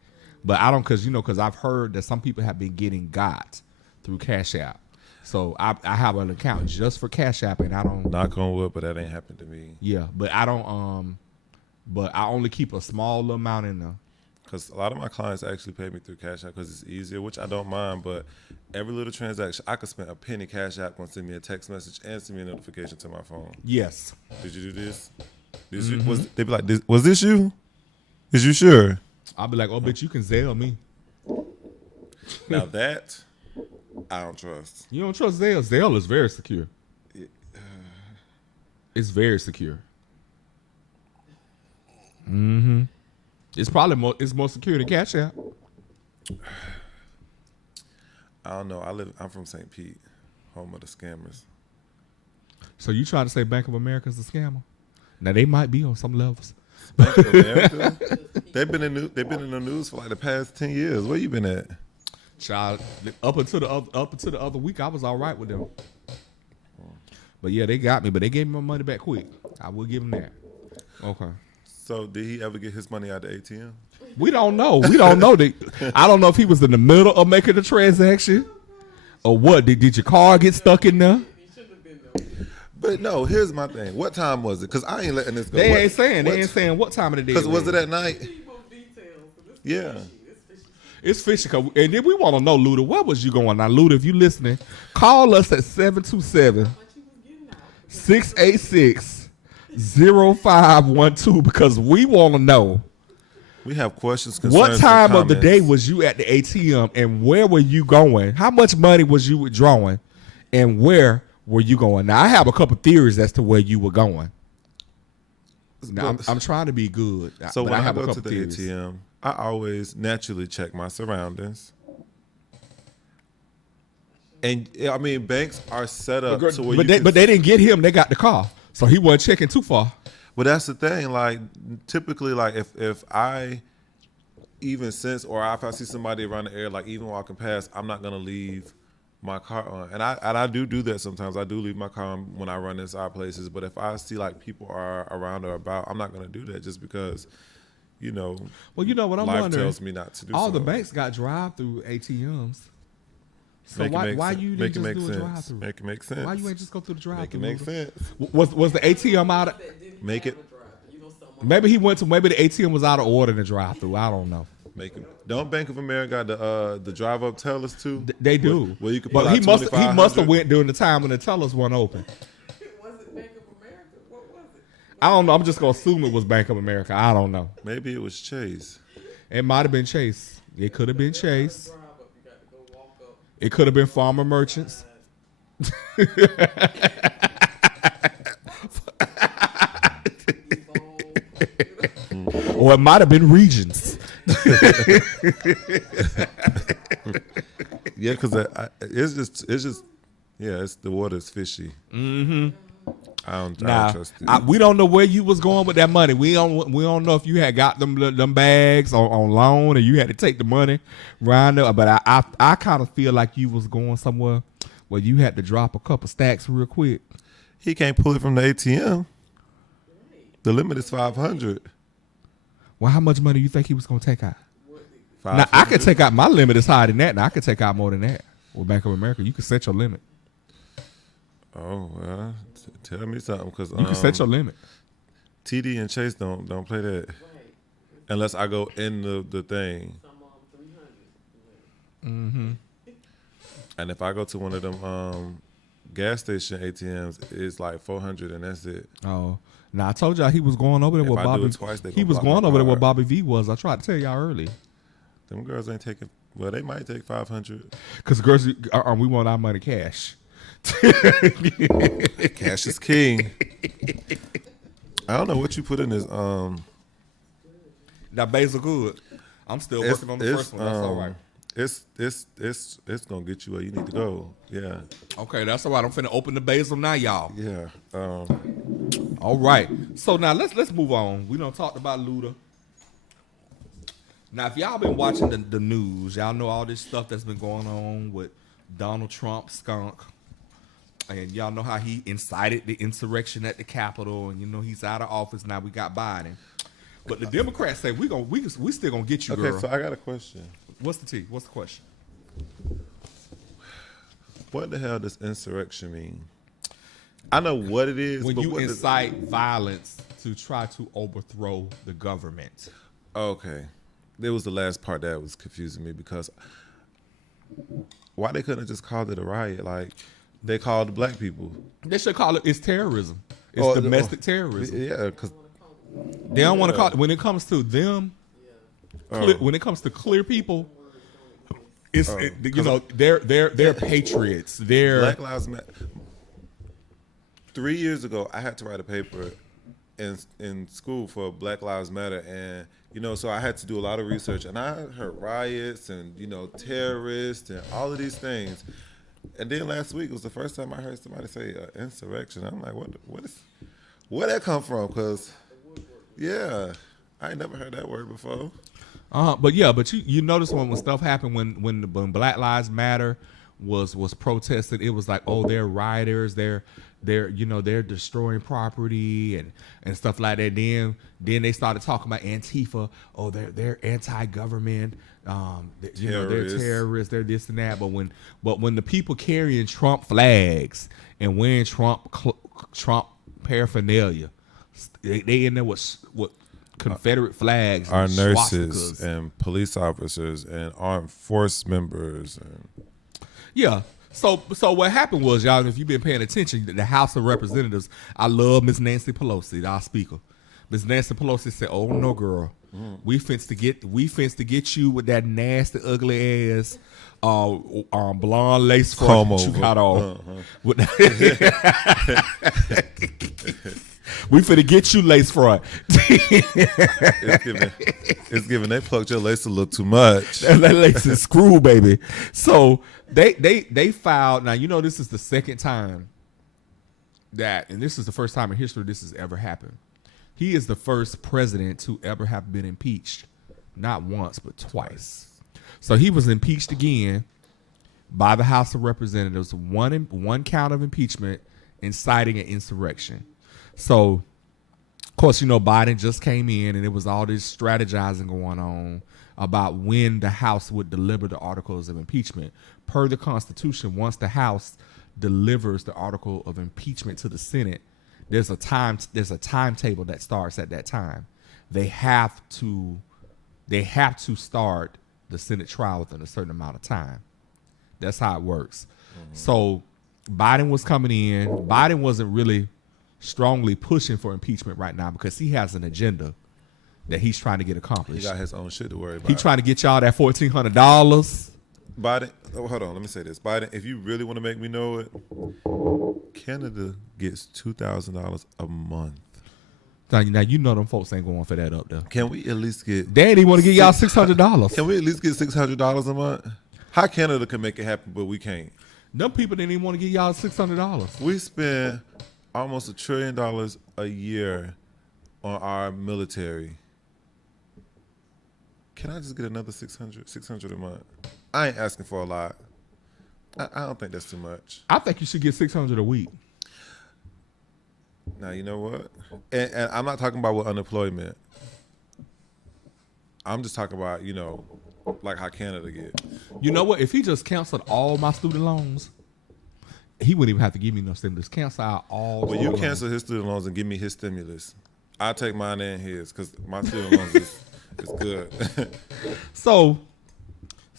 but I don't because I've heard that some people have been getting got through Cash App. So I have an account just for Cash App, and I don't. Knock on wood, but that ain't happened to me. Yeah, but I don't. But I only keep a small amount in there. Because a lot of my clients actually pay me through Cash App because it's easier, which I don't mind. But every little transaction, I could spend a penny. Cash App gonna send me a text message and send me a notification to my phone. Yes. Did you do this? They be like, was this you? Is you sure? I'll be like, oh, bitch, you can Zelle me. Now that I don't trust. You don't trust Zelle? Zelle is very secure. It's very secure. Mm-hmm. It's probably more secure than Cash App. I don't know. I'm from St. Pete, home of the scammers. So you trying to say Bank of America is a scammer? Now they might be on some levels. Bank of America? They've been in the news for like the past 10 years. Where you been at? Child, up until the other week, I was all right with them. But yeah, they got me, but they gave me my money back quick. I will give them that. Okay. So did he ever get his money out of the ATM? We don't know. We don't know. I don't know if he was in the middle of making the transaction or what. Did your car get stuck in there? He should have been there. But no, here's my thing. What time was it? Because I ain't letting this go. They ain't saying what time of the day. Because was it at night? People details. Yeah. It's fishy. And then we want to know, Luda, where was you going? Now, Luda, if you listening, call us at 727-686-0512 because we want to know. We have questions, concerns, What time and of the day comments. was you at the ATM and where were you going? How much money was you withdrawing and where were you going? Now, I have a couple theories as to where you were going. Now, I'm trying to be good. So but when I have a go to couple the theories. ATM, I always naturally check my surroundings. And I mean, banks are set up to where But they didn't get him. They got the car. So he wasn't checking too far. But that's the thing. Like typically, like if I even sense or if I see somebody around the area, like even walking past, I'm not gonna leave my car on. And I do that sometimes. I do leave my car on when I run inside places. But if I see like people are around or about, I'm not gonna do that just because, you know. Well, you know what I'm life wondering. tells me not to do. All the so. banks got drive-through ATMs. So Make it make why sense. you Make didn't it just do a make sense. drive-through? Make it make sense. Why you ain't just go through the drive-through? Make it make Luda? sense. Was the ATM out of? Make it. Maybe the ATM was out of order to drive through. I don't know. Make it. Don't Bank of America got the drive up tellers too? They do. Where you can but pull he out must have $2,500. went during the time when the tellers weren't open. Was it Bank of America? What was it? I don't know. I'm just gonna assume it was Bank of America. I don't know. Maybe it was Chase. It might have been Chase. It could have been Chase. Drive up, you got to go walk up. It could have been Farmer Merchants. Or it might have been Regions. Yeah, because it's just yeah, the water's fishy. Mm-hmm. I don't trust it. We don't know where you was going with that money. We don't know if you had got them bags on loan and you had to take the money round there. But I kind of feel like you was going somewhere where you had to drop a couple stacks real quick. He can't pull it from the ATM. The limit is 500. Well, how much money you think he was gonna take out? 500. Now I could take out my limit is higher than that. Now I could take out more than that. With Bank of America, you can set your limit. Oh well, tell me something because You can set your limit. TD and Chase don't play that unless I go in the thing. Some 300. Mm-hmm. And if I go to one of them gas station ATMs, it's like 400 and that's it. Oh, now I told y'all he was going over there If with I do Bobby. it twice, they He gonna was block going my over there where card. Bobby V was. I tried to tell y'all early. Them girls ain't taking. Well, they might take 500. Because girls, we want our money cash. Cash is king. I don't know what you put in this. Now basil good. I'm still working on the first one. That's all right. It's gonna get you where you need to go. Yeah, Okay, that's all right. I'm finna open the basil now, y'all. yeah. All right. So now let's move on. We done talked about Luda. Now, if y'all been watching the news, y'all know all this stuff that's been going on with Donald Trump skunk. And y'all know how he incited the insurrection at the Capitol, and you know he's out of office now. We got Biden, but the Democrats say we still gonna get you, Okay, girl. so I got a question. What's the tea? What's the question? What the hell does insurrection mean? I know what it is. When but you what incite violence to try to overthrow the government. Okay, there was the last part that was confusing me because why they couldn't have just called it a riot like they called the black people? They should call it's terrorism. It's Or- domestic or- terrorism. Yeah, because They don't want to call it when it comes to them. Oh. When it comes to clear people, you know they're patriots. They're Black Lives Matter. 3 years ago, I had to write a paper in school for Black Lives Matter, and you know, so I had to do a lot of research, and I heard riots and terrorists and all of these things. And then last week was the first time I heard somebody say insurrection. I'm like, where that come from? Because yeah, I ain't never heard that word before. but you notice when stuff happened when Black Lives Matter was protested, it was like, oh, they're rioters, they're destroying property and stuff like that. Then they started talking about Antifa. Oh, they're anti-government. They're Terrorists. terrorists. They're this and that. But when the people carrying Trump flags and wearing Trump paraphernalia, they in there with Confederate flags, Our and nurses swastikas. and police officers and armed force members and Yeah. So what happened was, y'all, if you've been paying attention, the House of Representatives, I love Miss Nancy Pelosi, our speaker. Miss Nancy Pelosi said, "Oh no, girl, we finna to get you with that nasty, ugly ass, blonde lace front Comb that you over. got on. With we finna get you lace front." it's giving they plucked your lace a little too much. That lace is screw, baby. So they filed. Now you know this is the second time and this is the first time in history this has ever happened. He is the first president to ever have been impeached, not once but twice. So he was impeached again by the House of Representatives. One count of impeachment, inciting an insurrection. So, of course, Biden just came in and it was all this strategizing going on about when the House would deliver the articles of impeachment. Per the Constitution, once the House delivers the article of impeachment to the Senate, there's a timetable that starts at that time. They have to start the Senate trial within a certain amount of time. That's how it works. Mm-hmm. So Biden was coming in. Biden wasn't really strongly pushing for impeachment right now because he has an agenda that he's trying to get accomplished. He got his own shit to worry about. He's trying to get y'all that $1,400. Biden, hold on, let me say this. Biden, if you really want to make me know it, Canada gets $2,000 a month. Now you know them folks ain't going for that up there. Can we at least get? They ain't even want to give y'all $600. Can we at least get $600 a month? How Canada can make it happen, but we can't? Them people didn't even want to give y'all $600. We spend almost $1 trillion a year on our military. Can I just get another $600 a month? I ain't asking for a lot. I don't think that's too much. I think you should get $600 a week. Now, you know what? And I'm not talking about with unemployment. I'm just talking about, like how Canada get. You know what? If he just canceled all my student loans, he wouldn't even have to give me no stimulus. Cancel out all. When you student cancel loans. his student loans and give me his stimulus, I'll take mine and his because my student loans is good. So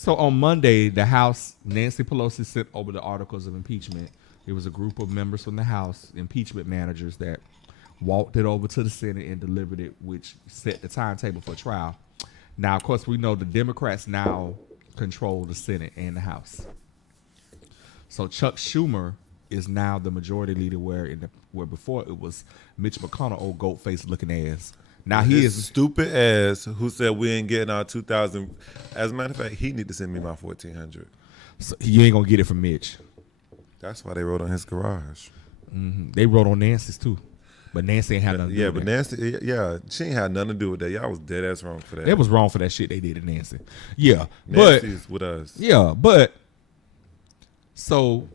on Monday, the House, Nancy Pelosi sent over the articles of impeachment. It was a group of members from the House, impeachment managers, that walked it over to the Senate and delivered it, which set the timetable for trial. Now, of course, we know the Democrats now control the Senate and the House. So Chuck Schumer is now the majority leader, where before it was Mitch McConnell, old goat face looking ass. Now he His is. stupid ass who said we ain't getting our 2,000. As a matter of fact, he need to send me my 1,400. So you ain't gonna get it from Mitch. That's why they wrote on his garage. They wrote on Nancy's too, but Nancy ain't had nothing. To do Yeah, with but that. Nancy, she ain't had nothing to do with that. Y'all was dead ass wrong for that. It was wrong for that shit they did to Nancy. Yeah, but Nancy's with us. yeah, but so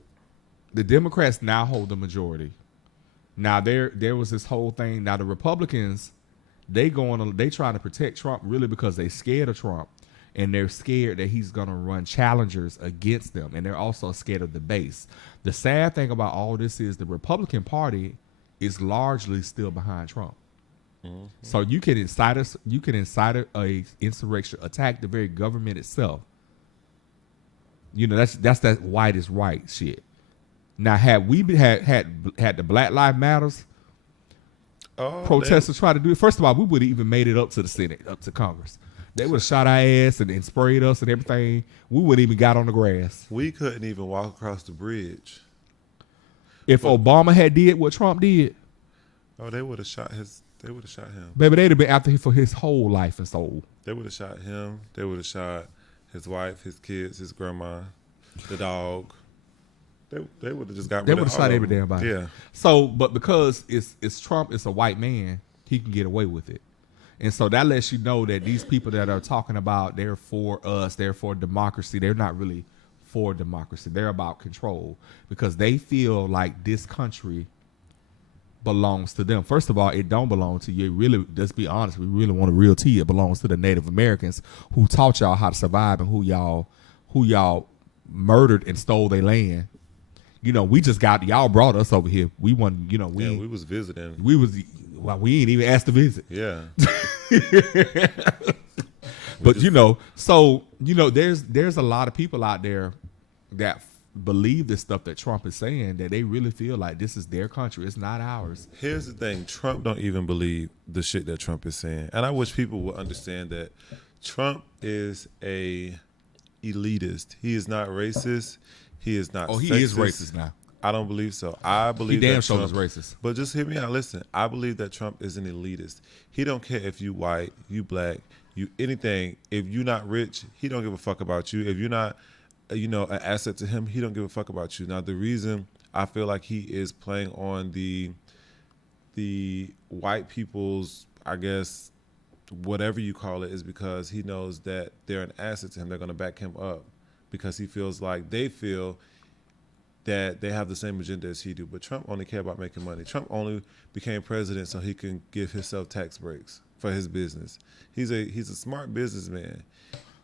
the Democrats now hold the majority. Now there was this whole thing. Now the Republicans, they trying to protect Trump really because they scared of Trump, and they're scared that he's gonna run challengers against them, and they're also scared of the base. The sad thing about all this is the Republican Party is largely still behind Trump. So you can incite a insurrection, attack the very government itself. You know, that's that white is right shit. Now, had we had the Black Lives Matters Oh, protesters try to do it, first of all, we would have even made it up to the Senate, up to Congress. They would have shot our ass and sprayed us and everything. We wouldn't even got on the grass. we couldn't even walk across the bridge. If Obama had did what Trump did, Oh, they would have shot his. They would have shot him. baby, they'd have been after him for his whole life and soul. They would have shot him. They would have shot his wife, his kids, his grandma, the dog. They would have just got. They rid of would have all shot of every them. damn body. Yeah. So, but because it's Trump, it's a white man, he can get away with it. And so that lets you know that these people that are talking about they're for us, they're for democracy, they're not really for democracy. They're about control because they feel like this country belongs to them. First of all, it don't belong to you. It really, let's be honest, we really want a real tea. It belongs to the Native Americans who taught y'all how to survive and who y'all murdered and stole their land. You know, we just got y'all brought us over here. We wasn't, you know, We was visiting. we ain't even asked to visit. Yeah. But you know, so you know, there's a lot of people out there that believe this stuff that Trump is saying, that they really feel like this is their country. It's not ours. Here's the thing: Trump don't even believe the shit that Trump is saying, and I wish people would understand that Trump is a elitist. He is not racist. He is not. Oh, he sexist. is racist now. I don't believe so. I He believe damn that sure Trump, is racist. But just hear me out. Listen, I believe that Trump is an elitist. He don't care if you white, you black, you anything. If you not rich, he don't give a fuck about you. If you're not, an asset to him, he don't give a fuck about you. Now, the reason I feel like he is playing on the white people's, I guess, whatever you call it, is because he knows that they're an asset to him. They're going to back him up because he feels like they feel that they have the same agenda as he do. But Trump only care about making money. Trump only became president so he can give himself tax breaks for his business. He's a smart businessman.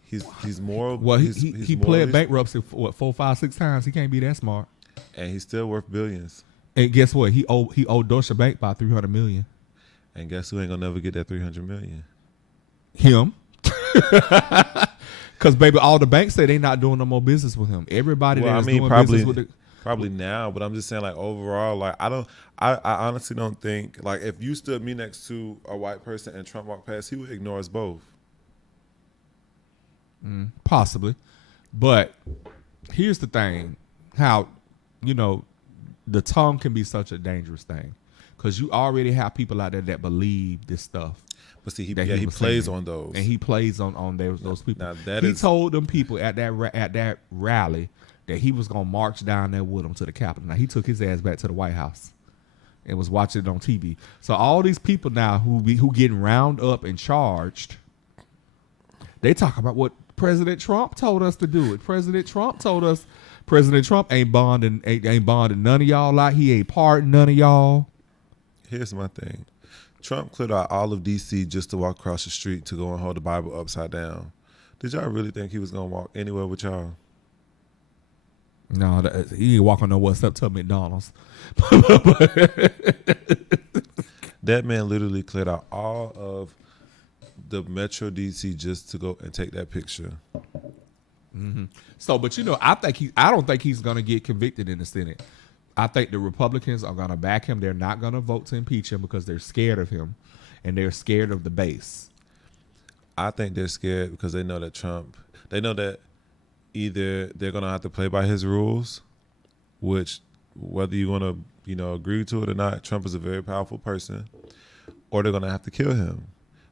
He's more. Well, he's he more pled res- bankruptcy what 4, 5, 6 times. He can't be that smart. and he's still worth billions. And guess what? He owed Deutsche Bank by $300 million. And guess who ain't gonna never get that $300 million? Him. Because baby, all the banks say they not doing no more business with him. Everybody Well, that's I mean, doing probably business with the probably now, but I'm just saying, like, overall, like, I honestly don't think, like, if you stood me next to a white person and Trump walked past, he would ignore us both. possibly. But here's the thing, how the tongue can be such a dangerous thing, because you already have people out there that believe this stuff. But see, he that he was plays saying. on those. And he plays on those people. Now, that he is- told them people at that rally that he was gonna march down there with them to the Capitol. Now he took his ass back to the White House and was watching it on TV. So all these people now who getting round up and charged, they talk about what President Trump told us to do. It. President Trump told us. President Trump ain't bonding none of y'all out. He ain't pardoning none of y'all. Here's my thing. Trump cleared out all of D.C. just to walk across the street to go and hold the Bible upside down. Did y'all really think he was going to walk anywhere with y'all? No, he ain't walking nowhere except to McDonald's. That man literally cleared out all of the Metro D.C. just to go and take that picture. So, but I don't think he's gonna get convicted in the Senate. I think the Republicans are gonna back him. They're not gonna vote to impeach him because they're scared of him, and they're scared of the base. I think they're scared because they know that they know that either they're going to have to play by his rules, which whether you want to, agree to it or not, Trump is a very powerful person, or they're gonna have to kill him,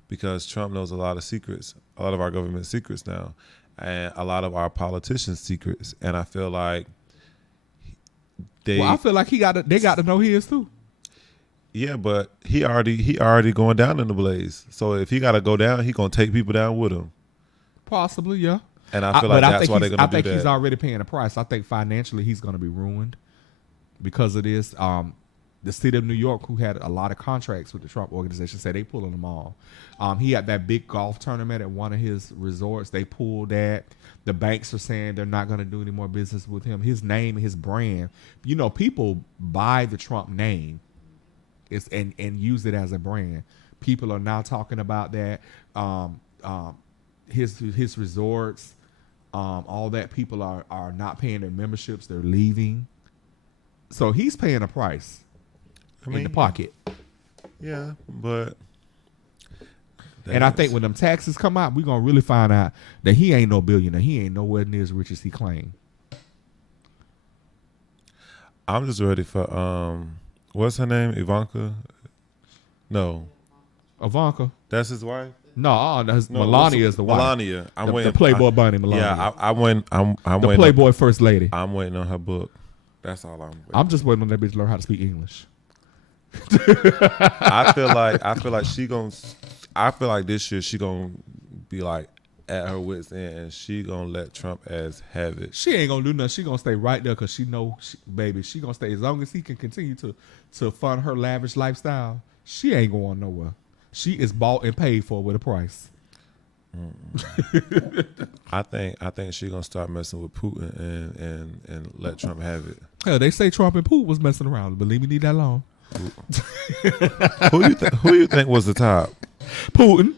because Trump knows a lot of secrets, a lot of our government secrets now, and a lot of our politicians' secrets. And I feel like I feel like they got to know his too. Yeah, but he already going down in the blaze. So if he got to go down, he gonna take people down with him. Possibly, yeah. And I feel like that's why they're gonna do that. I think he's already paying a price. I think financially he's gonna be ruined because of this. The city of New York, who had a lot of contracts with the Trump organization, said they pulling them all. He had that big golf tournament at one of his resorts. They pulled that. The banks are saying they're not going to do any more business with him. His name, his brand. You know, people buy the Trump name and use it as a brand. People are now talking about that. His resorts, all that. People are not paying their memberships. They're leaving. So he's paying a price in the pocket. Yeah, but and I think when them taxes come out, we're going to really find out that he ain't no billionaire. He ain't nowhere near as rich as he claimed. I'm just ready for what's her name? Ivanka? No. Ivanka? That's his wife? No, Melania is the wife. Melania. I'm waiting. The Playboy bunny, Melania. Yeah, I'm waiting. I'm the waiting. Playboy first lady. I'm waiting on her book. That's all I'm waiting. I'm just waiting on that bitch to learn how to speak English. I feel like this year she gonna be like at her wits end, and she gonna let Trump ass have it. She ain't gonna do nothing. She gonna stay right there because she know, baby, she gonna stay as long as he can continue to fund her lavish lifestyle. She ain't going nowhere. She is bought and paid for with a price. I think she gonna start messing with Putin and let Trump have it. Hell, they say Trump and Putin was messing around. Believe me, need that long. Who you think was the top? Putin.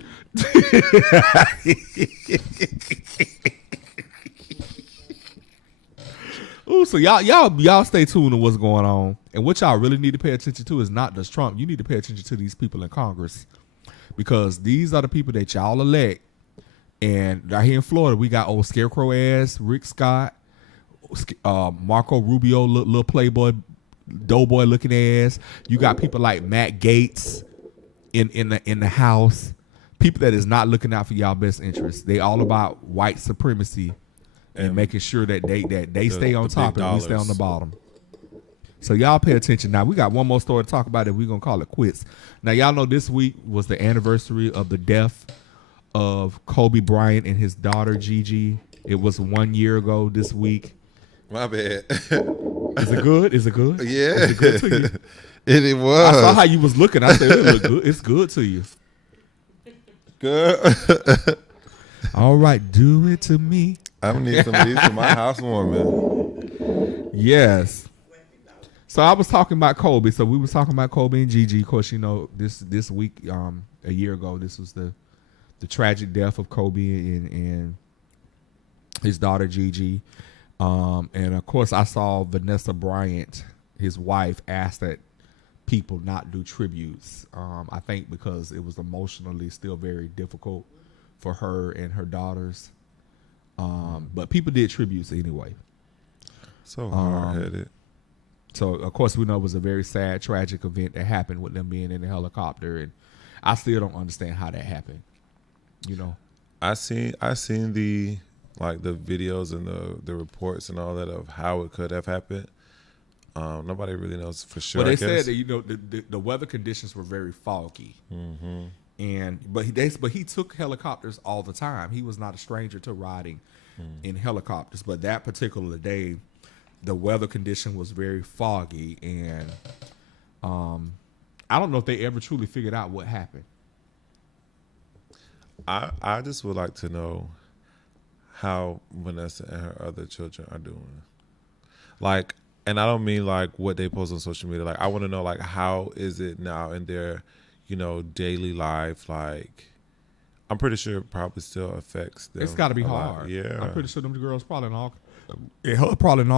Ooh, so y'all stay tuned to what's going on. And what y'all really need to pay attention to is not just Trump. You need to pay attention to these people in Congress, because these are the people that y'all elect. And right here in Florida, we got old scarecrow ass Rick Scott, Marco Rubio, little playboy, doughboy looking ass. You got people like Matt Gaetz in the House. People that is not looking out for y'all best interests. They all about white supremacy and making sure that they stay on top and we stay on the bottom. So y'all pay attention. Now we got one more story to talk about, and we're gonna call it quits. Now y'all know this week was the anniversary of the death of Kobe Bryant and his daughter Gigi. It was 1 year ago this week. My bad. Is it good? Is it good? Yeah. Is it good to you? It was. I saw how you was looking. I said it looked good. It's good to you. Good. All right, do it to me. I'm gonna need some of these for my housewarming. Yes. So I was talking about Kobe. So we was talking about Kobe and Gigi. Of course, you know this week, a year ago, this was the tragic death of Kobe and his daughter Gigi. And of course, I saw Vanessa Bryant, his wife, ask that people not do tributes. I think because it was emotionally still very difficult for her and her daughters. But people did tributes anyway. So hard-headed. So, of course, we know it was a very sad, tragic event that happened with them being in the helicopter. And I still don't understand how that happened. You know, I seen the videos and the reports and all that of how it could have happened. Nobody really knows for sure. Well, they said that the weather conditions were very foggy, but he took helicopters all the time. He was not a stranger to riding in helicopters, but that particular day, the weather condition was very foggy, and I don't know if they ever truly figured out what happened. I just would like to know how Vanessa and her other children are doing. Like, and I don't mean like what they post on social media. Like, I want to know like how is it now in their, daily life. Like, I'm pretty sure it probably still affects them. It's got to be a lot. hard. Yeah, I'm pretty sure them girls probably in all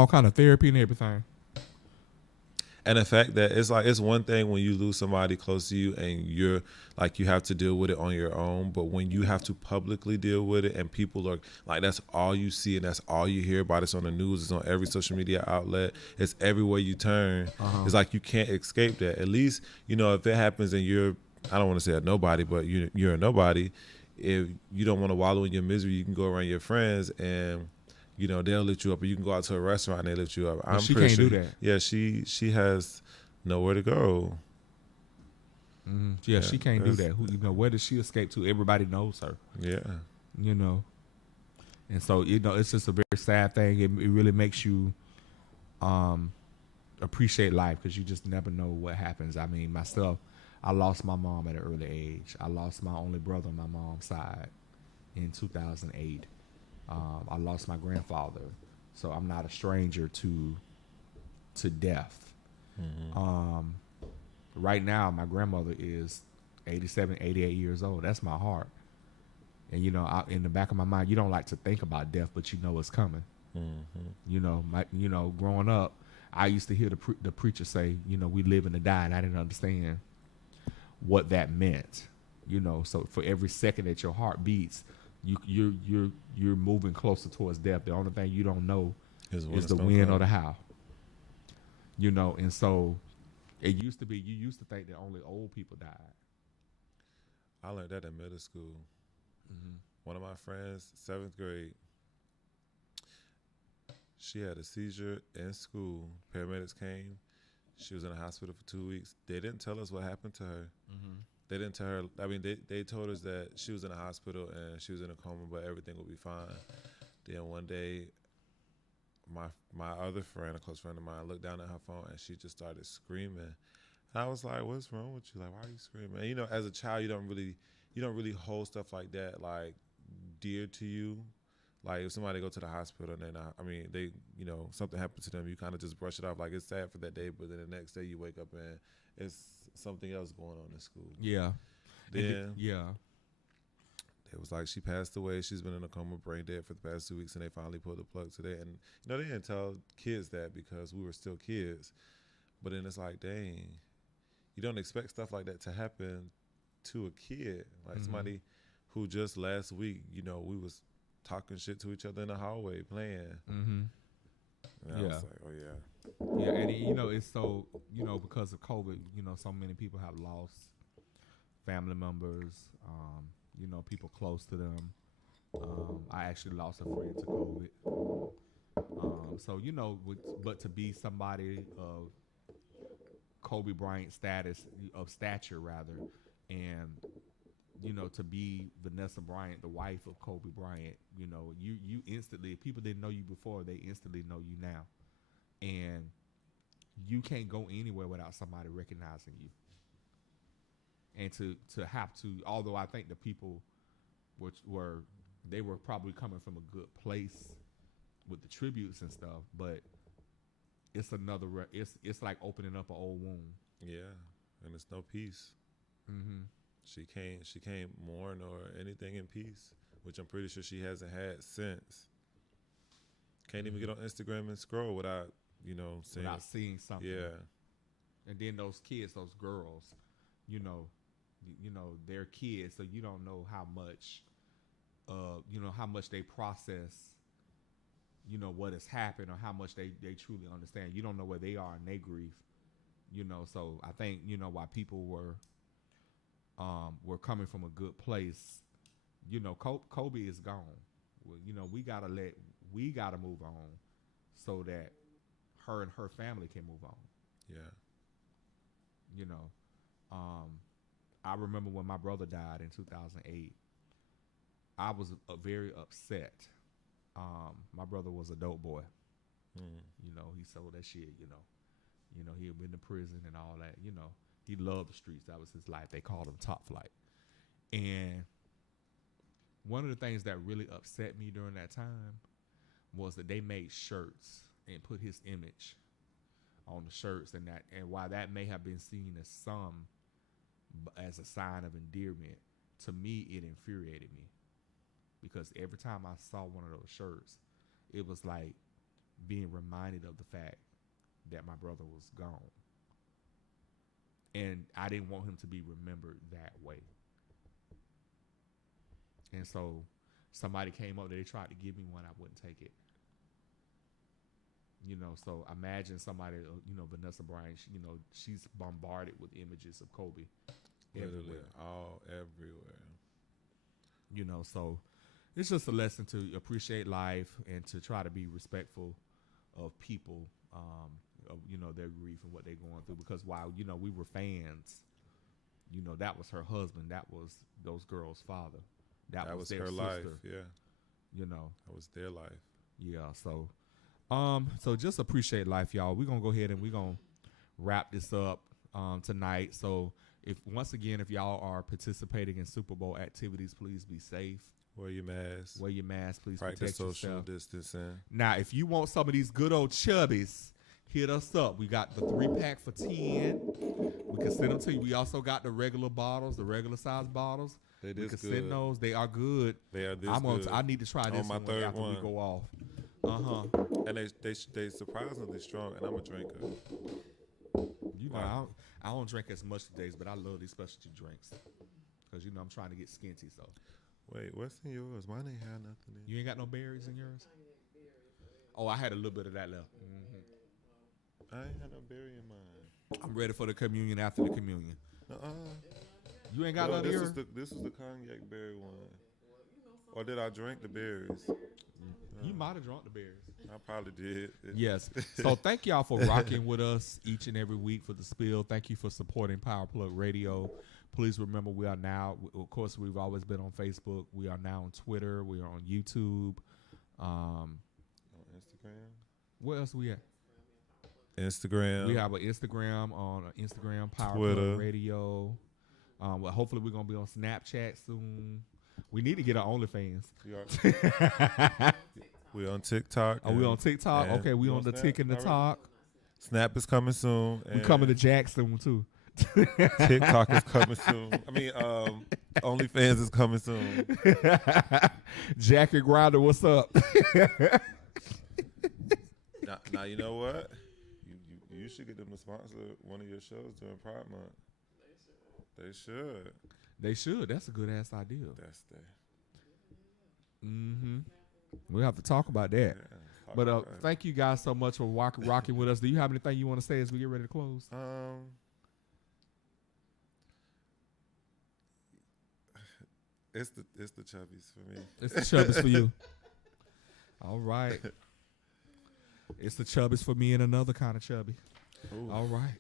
kind of therapy and everything. And the fact that it's one thing when you lose somebody close to you and you're like you have to deal with it on your own, but when you have to publicly deal with it and people are like that's all you see and that's all you hear about. It's on the news, it's on every social media outlet, it's everywhere you turn. It's like you can't escape that. At least if it happens and you're I don't want to say a nobody, but you're a nobody. If you don't want to wallow in your misery, you can go around your friends and they'll lift you up. Or you can go out to a restaurant and they lift you up. I'm she pretty can't sure. do that. Yeah, she has nowhere to go. Yeah, she can't do that's- that. Where does she escape to? Everybody knows her. Yeah, And so it's just a very sad thing. It really makes you appreciate life because you just never know what happens. I mean, myself, I lost my mom at an early age. I lost my only brother on my mom's side in 2008. I lost my grandfather, so I'm not a stranger to death. Right now, my grandmother is 87, 88 years old. That's my heart. And, in the back of my mind, you don't like to think about death, but you know it's coming. Growing up, I used to hear the preacher say, we live and to die, and I didn't understand what that meant. So for every second that your heart beats, you're moving closer towards death. The only thing you don't know is the when or the how. And so it used to be, you used to think that only old people died. I learned that in middle school. One of my friends, 7th grade, she had a seizure in school. Paramedics came. She was in the hospital for 2 weeks. They didn't tell us what happened to her. They didn't tell her. I mean, they told us that she was in the hospital and she was in a coma, but everything would be fine. Then one day, my other friend, a close friend of mine, looked down at her phone and she just started screaming. And I was like, "What's wrong with you? Like, why are you screaming?" And as a child, you don't really hold stuff like that like dear to you. Like if somebody go to the hospital and they something happened to them, you kind of just brush it off like it's sad for that day, but then the next day you wake up and it's something else going on in school. Yeah. Then Yeah. it was like she passed away. She's been in a coma, brain dead for the past 2 weeks, and they finally pulled the plug today. And they didn't tell kids that because we were still kids. But then it's like, dang, you don't expect stuff like that to happen to a kid, like somebody who just last week, we was talking shit to each other in the hallway playing. And I was like, oh yeah. Yeah, and it's so because of COVID, so many people have lost family members, people close to them. I actually lost a friend to COVID. But to be somebody of Kobe Bryant stature rather, and to be Vanessa Bryant, the wife of Kobe Bryant, you instantly, if people didn't know you before, they instantly know you now. And you can't go anywhere without somebody recognizing you. And to have to, although I think the people were probably coming from a good place with the tributes and stuff, but it's another, it's like opening up an old wound. Yeah, and it's no peace. She can't mourn or anything in peace, which I'm pretty sure she hasn't had since. Can't even get on Instagram and scroll without seeing something. Yeah. And then those kids, those girls, they're kids, so you don't know how much they process, what has happened or how much they truly understand. You don't know where they are in their grief, so I think, why people were coming from a good place. Kobe is gone. Well, we gotta move on so that her and her family can move on. Yeah. I remember when my brother died in 2008. I was very upset. My brother was a dope boy. He sold that shit. He had been to prison and all that. He loved the streets. That was his life. They called him Top Flight. And one of the things that really upset me during that time was that they made shirts and put his image on the shirts, and while that may have been seen as as a sign of endearment, to me it infuriated me, because every time I saw one of those shirts, it was like being reminded of the fact that my brother was gone, and I didn't want him to be remembered that way. And so somebody came up, they tried to give me one, I wouldn't take it. So imagine somebody, Vanessa Bryant, she's bombarded with images of Kobe. Literally everywhere. all everywhere. You know, so it's just a lesson to appreciate life and to try to be respectful of people, of, you know, their grief and what they're going through. Because while, you know, we were fans, you know, that was her husband. That was those girls' father. That was their her sister, life. Yeah, you know. that was their life. Yeah, so so just appreciate life, y'all. We're gonna go ahead and we're gonna wrap this up tonight. So if y'all are participating in Super Bowl activities, please be safe. Wear your mask. Wear your mask, please Practice protect social yourself. distancing. Now, if you want some of these good old chubbies, hit us up. We got the 3-pack for 10. We can send them to you. We also got the regular bottles, the regular size bottles. They We this can good. send those. They are good. They are this good. good. I need to try this On my one third after we one. go off. And they surprisingly strong. And I'm a drinker. You know, I don't drink as much these days, but I love these specialty drinks because, you know, I'm trying to get skinty. So Wait, what's in yours? Mine ain't had nothing in. you ain't got no berries in yours? Oh, I had a little bit of that left. I ain't had no berry in mine. I'm ready for the communion after the communion. You ain't got No, none of this yours? is the cognac berry one. Or did I drink the berries? You might have drunk the berries. I probably did. Yes. So thank y'all for rocking with us each and every week for the spill. Thank you for supporting Power Plug Radio. Please remember we are now, of course, we've always been on Facebook. We are now on Twitter. We are on YouTube. On Instagram. Where else we at? Instagram. We have an Instagram on Instagram, Power Twitter. Plug Radio. Well, hopefully we're gonna be on Snapchat soon. We need to get our OnlyFans. We on TikTok. Are we on TikTok? and Okay, we you on the Snap Tick and the already? Talk. Snap is coming soon. We coming to Jackson too. TikTok is coming soon. I mean, OnlyFans is coming soon. Jackie Grinder, what's up? Now you know what? You should get them to sponsor one of your shows during Pride Month. They should. They should. That's a good ass idea. That's the. We'll have to talk about that. Yeah, talk But about it. thank you guys so much for rocking with us. Do you have anything you want to say as we get ready to close? It's the chubbies for me. It's the chubbies for you. All right. It's the chubbies for me and another kind of chubby. Ooh. All right.